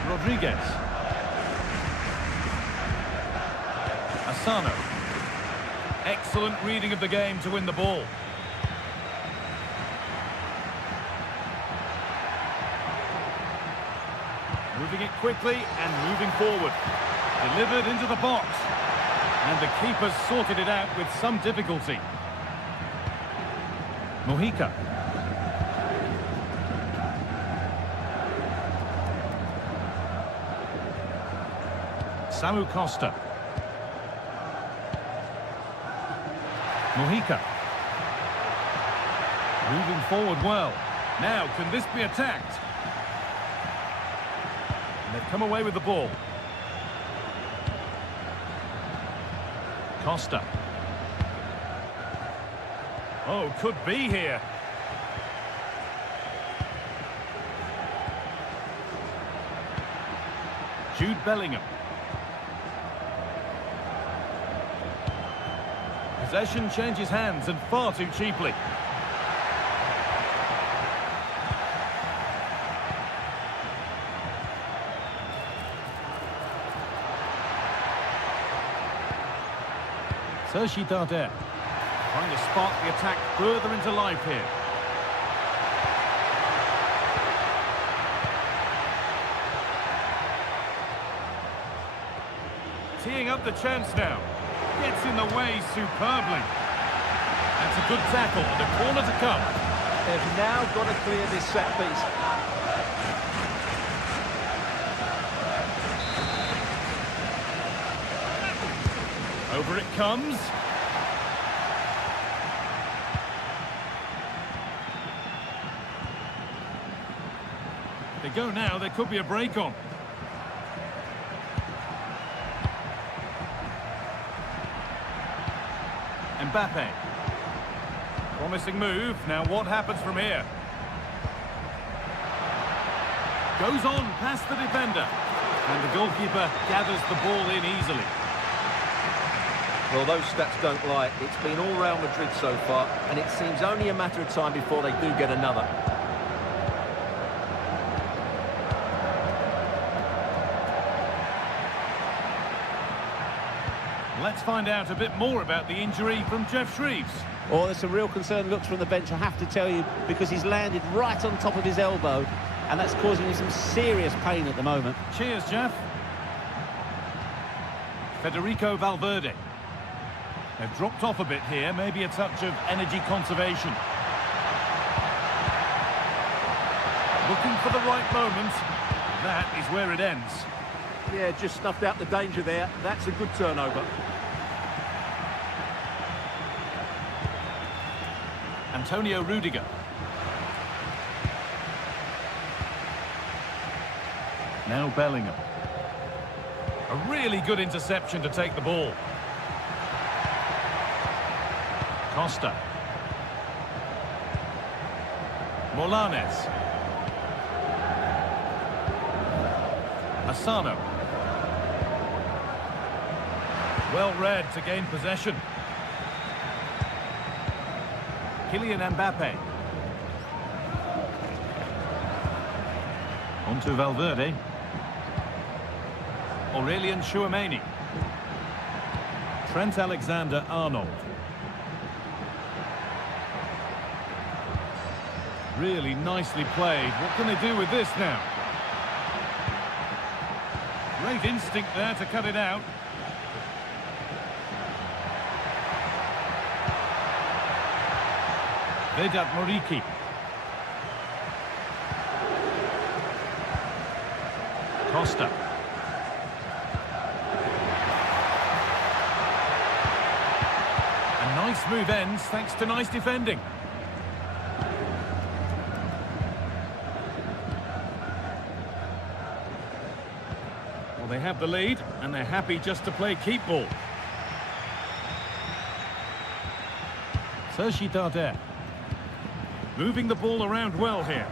Rodriguez. Asano. Excellent reading of the game to win the ball. Moving it quickly and moving forward. Delivered into the box. And the keeper sorted it out with some difficulty. Mojica. Samu Costa. Mojica. Moving forward well. Now, can this be attacked? And they've come away with the ball. Costa. Oh, could be here. Jude Bellingham. Possession changes hands and far too cheaply. Sergi Darder trying to spark the attack further into life here. Teeing up the chance now. Gets in the way superbly. That's a good tackle and a corner to come. They've now got to clear this set piece. Over it comes. They go now, there could be a break on. Mbappe. Promising move. Now what happens from here? Goes on past the defender. And the goalkeeper gathers the ball in easily. Well, those stats don't lie. It's been all Real Madrid so far, and it seems only a matter of time before they do get another. Let's find out a bit more about the injury from Jeff Shreves. Oh, there's some real concern looks from the bench, I have to tell you, because he's landed right on top of his elbow, and that's causing him some serious pain at the moment. Cheers, Jeff. Federico Valverde. They've dropped off a bit here, maybe a touch of energy conservation. Looking for the right moment. That is where it ends. Yeah, just snuffed out the danger there. That's a good turnover. Antonio Rudiger. Now Bellingham. A really good interception to take the ball. Costa. Molanes. Asano. Well read to gain possession. Kylian Mbappe. On to Valverde. Aurelien Tchouameni. Trent Alexander-Arnold. Really nicely played. What can they do with this now? Great instinct there to cut it out. Vedat Muriqi. Costa. A nice move ends thanks to nice defending. Well, they have the lead and they're happy just to play keep ball. Sergi Darder. Moving the ball around well here.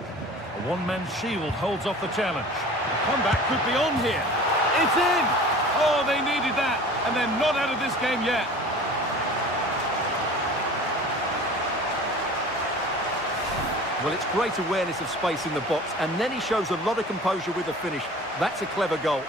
A one-man shield holds off the challenge. The comeback could be on here. It's in! Oh, they needed that, and they're not out of this game yet. Well, it's great awareness of space in the box, and then he shows a lot of composure with the finish. That's a clever goal.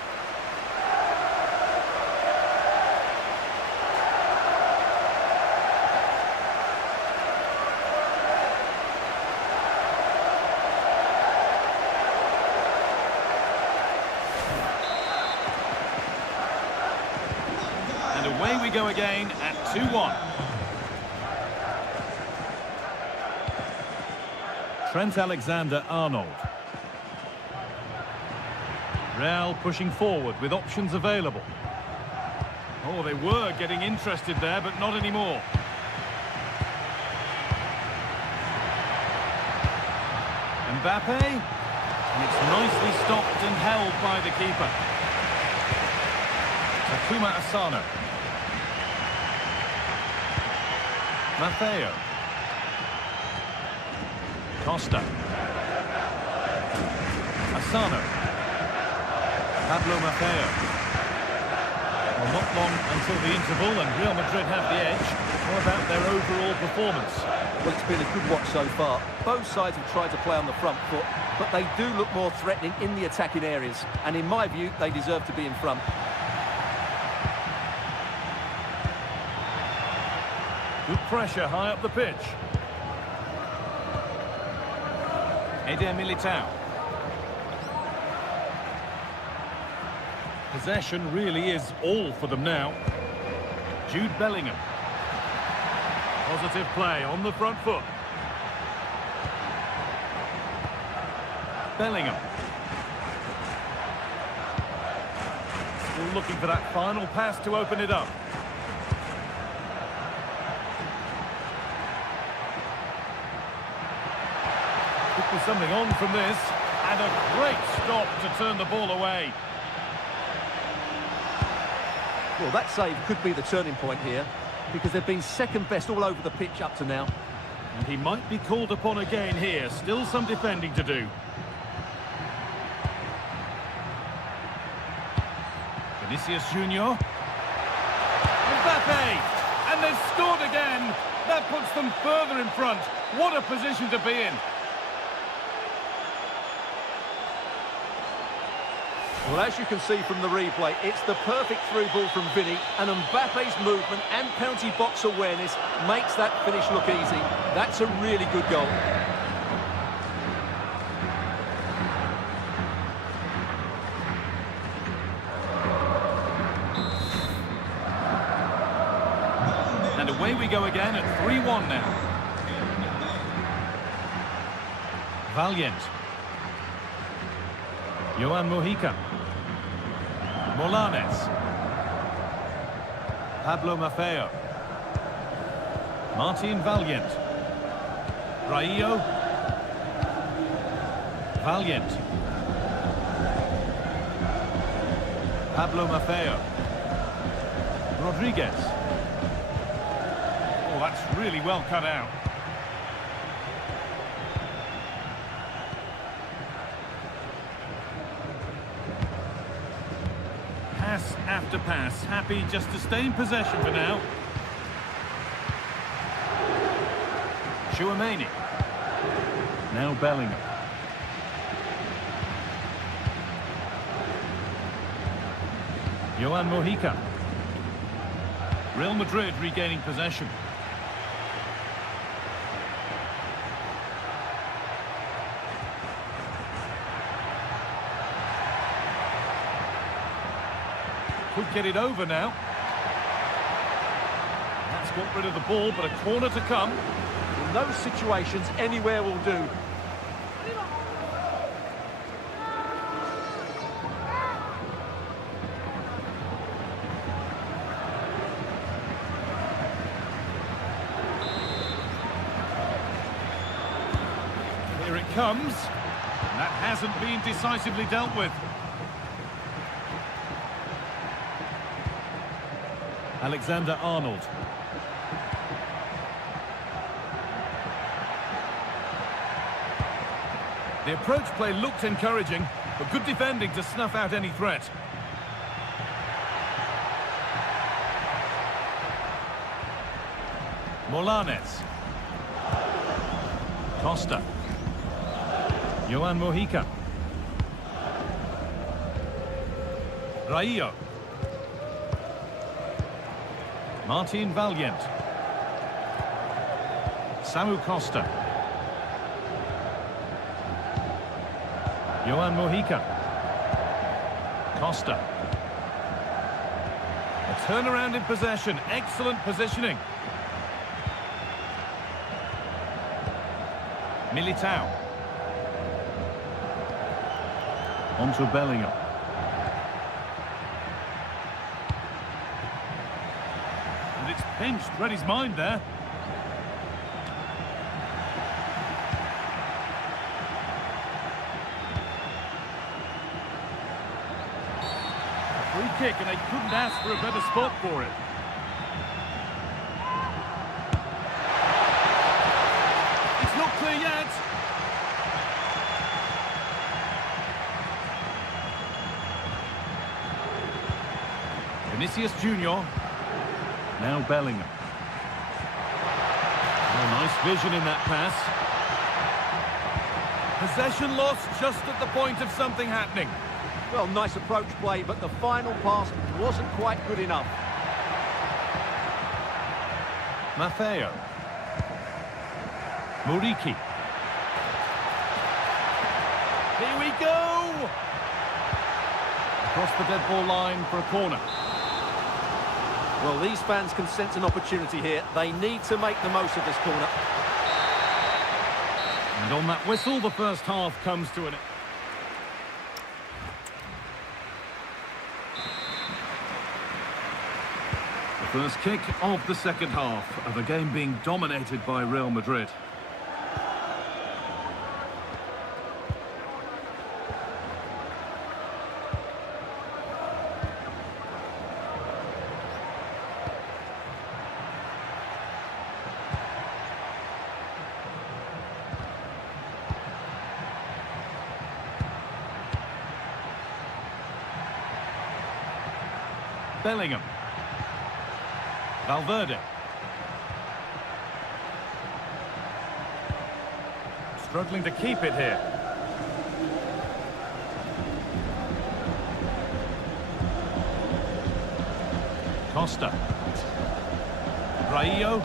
Away we go again at 2-1. Trent Alexander-Arnold. Real pushing forward with options available. Oh, they were getting interested there, but not anymore. Mbappe. And it's nicely stopped and held by the keeper. Takuma Asano. Matteo. Costa. Asano. Pablo Matteo. Well, not long until the interval and Real Madrid have the edge. What about their overall performance? Well, it's been a good watch so far. Both sides have tried to play on the front foot, but they do look more threatening in the attacking areas. And in my view, they deserve to be in front. Good pressure high up the pitch. Eder Militao. Possession really is all for them now. Jude Bellingham. Positive play on the front foot. Bellingham. Still looking for that final pass to open it up. Could be something on from this, and a great stop to turn the ball away. Well, that save could be the turning point here, because they've been second best all over the pitch up to now. And he might be called upon again here. Still some defending to do. Vinicius Junior. Mbappe! And they've scored again! That puts them further in front. What a position to be in. Well, as you can see from the replay, it's the perfect through ball from Vinny, and Mbappe's movement and penalty box awareness makes that finish look easy. That's a really good goal. And away we go again at 3-1 now. Valiant. Johan Mojica. Molanes. Pablo Maffeo. Martin Valiant. Raillo. Valiant. Pablo Maffeo. Rodriguez. Oh, that's really well cut out. Pass after pass, happy just to stay in possession for now. Chouameni. Now Bellingham. Johan Mojica. Real Madrid regaining possession. Could get it over now. That's got rid of the ball, but a corner to come. In those situations, anywhere will do. Here it comes. That hasn't been decisively dealt with. Alexander-Arnold. The approach play looked encouraging, but good defending to snuff out any threat. Molanes. Costa. Johan Mojica. Raillo. Martin Valiant. Samu Costa. Johan Mojica. Costa. A turnaround in possession. Excellent positioning. Militao. Onto Bellingham. And it's pinched. Read his mind there. Free kick, and they couldn't ask for a better spot for it. It's not clear yet. Vinicius Junior. Now Bellingham. Oh, nice vision in that pass. Possession lost just at the point of something happening. Well, nice approach play, but the final pass wasn't quite good enough. Maffeo. Muriqi. Here we go! Across the dead ball line for a corner. Well, these fans can sense an opportunity here. They need to make the most of this corner. And on that whistle, the first half comes to an end. The first kick of the second half of a game being dominated by Real Madrid. Bellingham. Valverde. Struggling to keep it here. Costa. Raillo.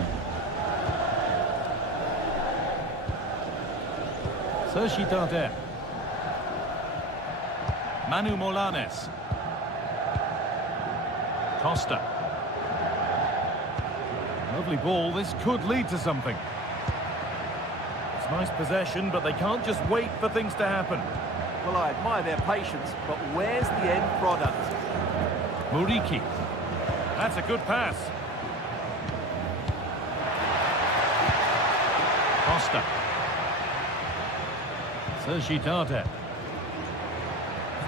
Sergi Darder. Manu Molanes. Costa. Lovely ball. This could lead to something. It's nice possession, but they can't just wait for things to happen. Well, I admire their patience, but where's the end product? Muriqi. That's a good pass. Costa. Sergi Darder.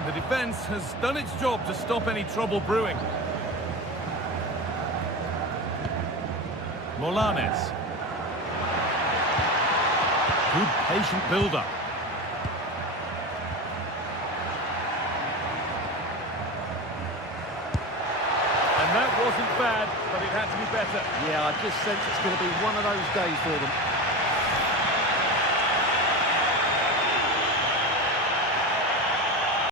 The defence has done its job to stop any trouble brewing. Molanes. Good patient build-up. And that wasn't bad, but it had to be better. Yeah, I just sense it's going to be one of those days for them.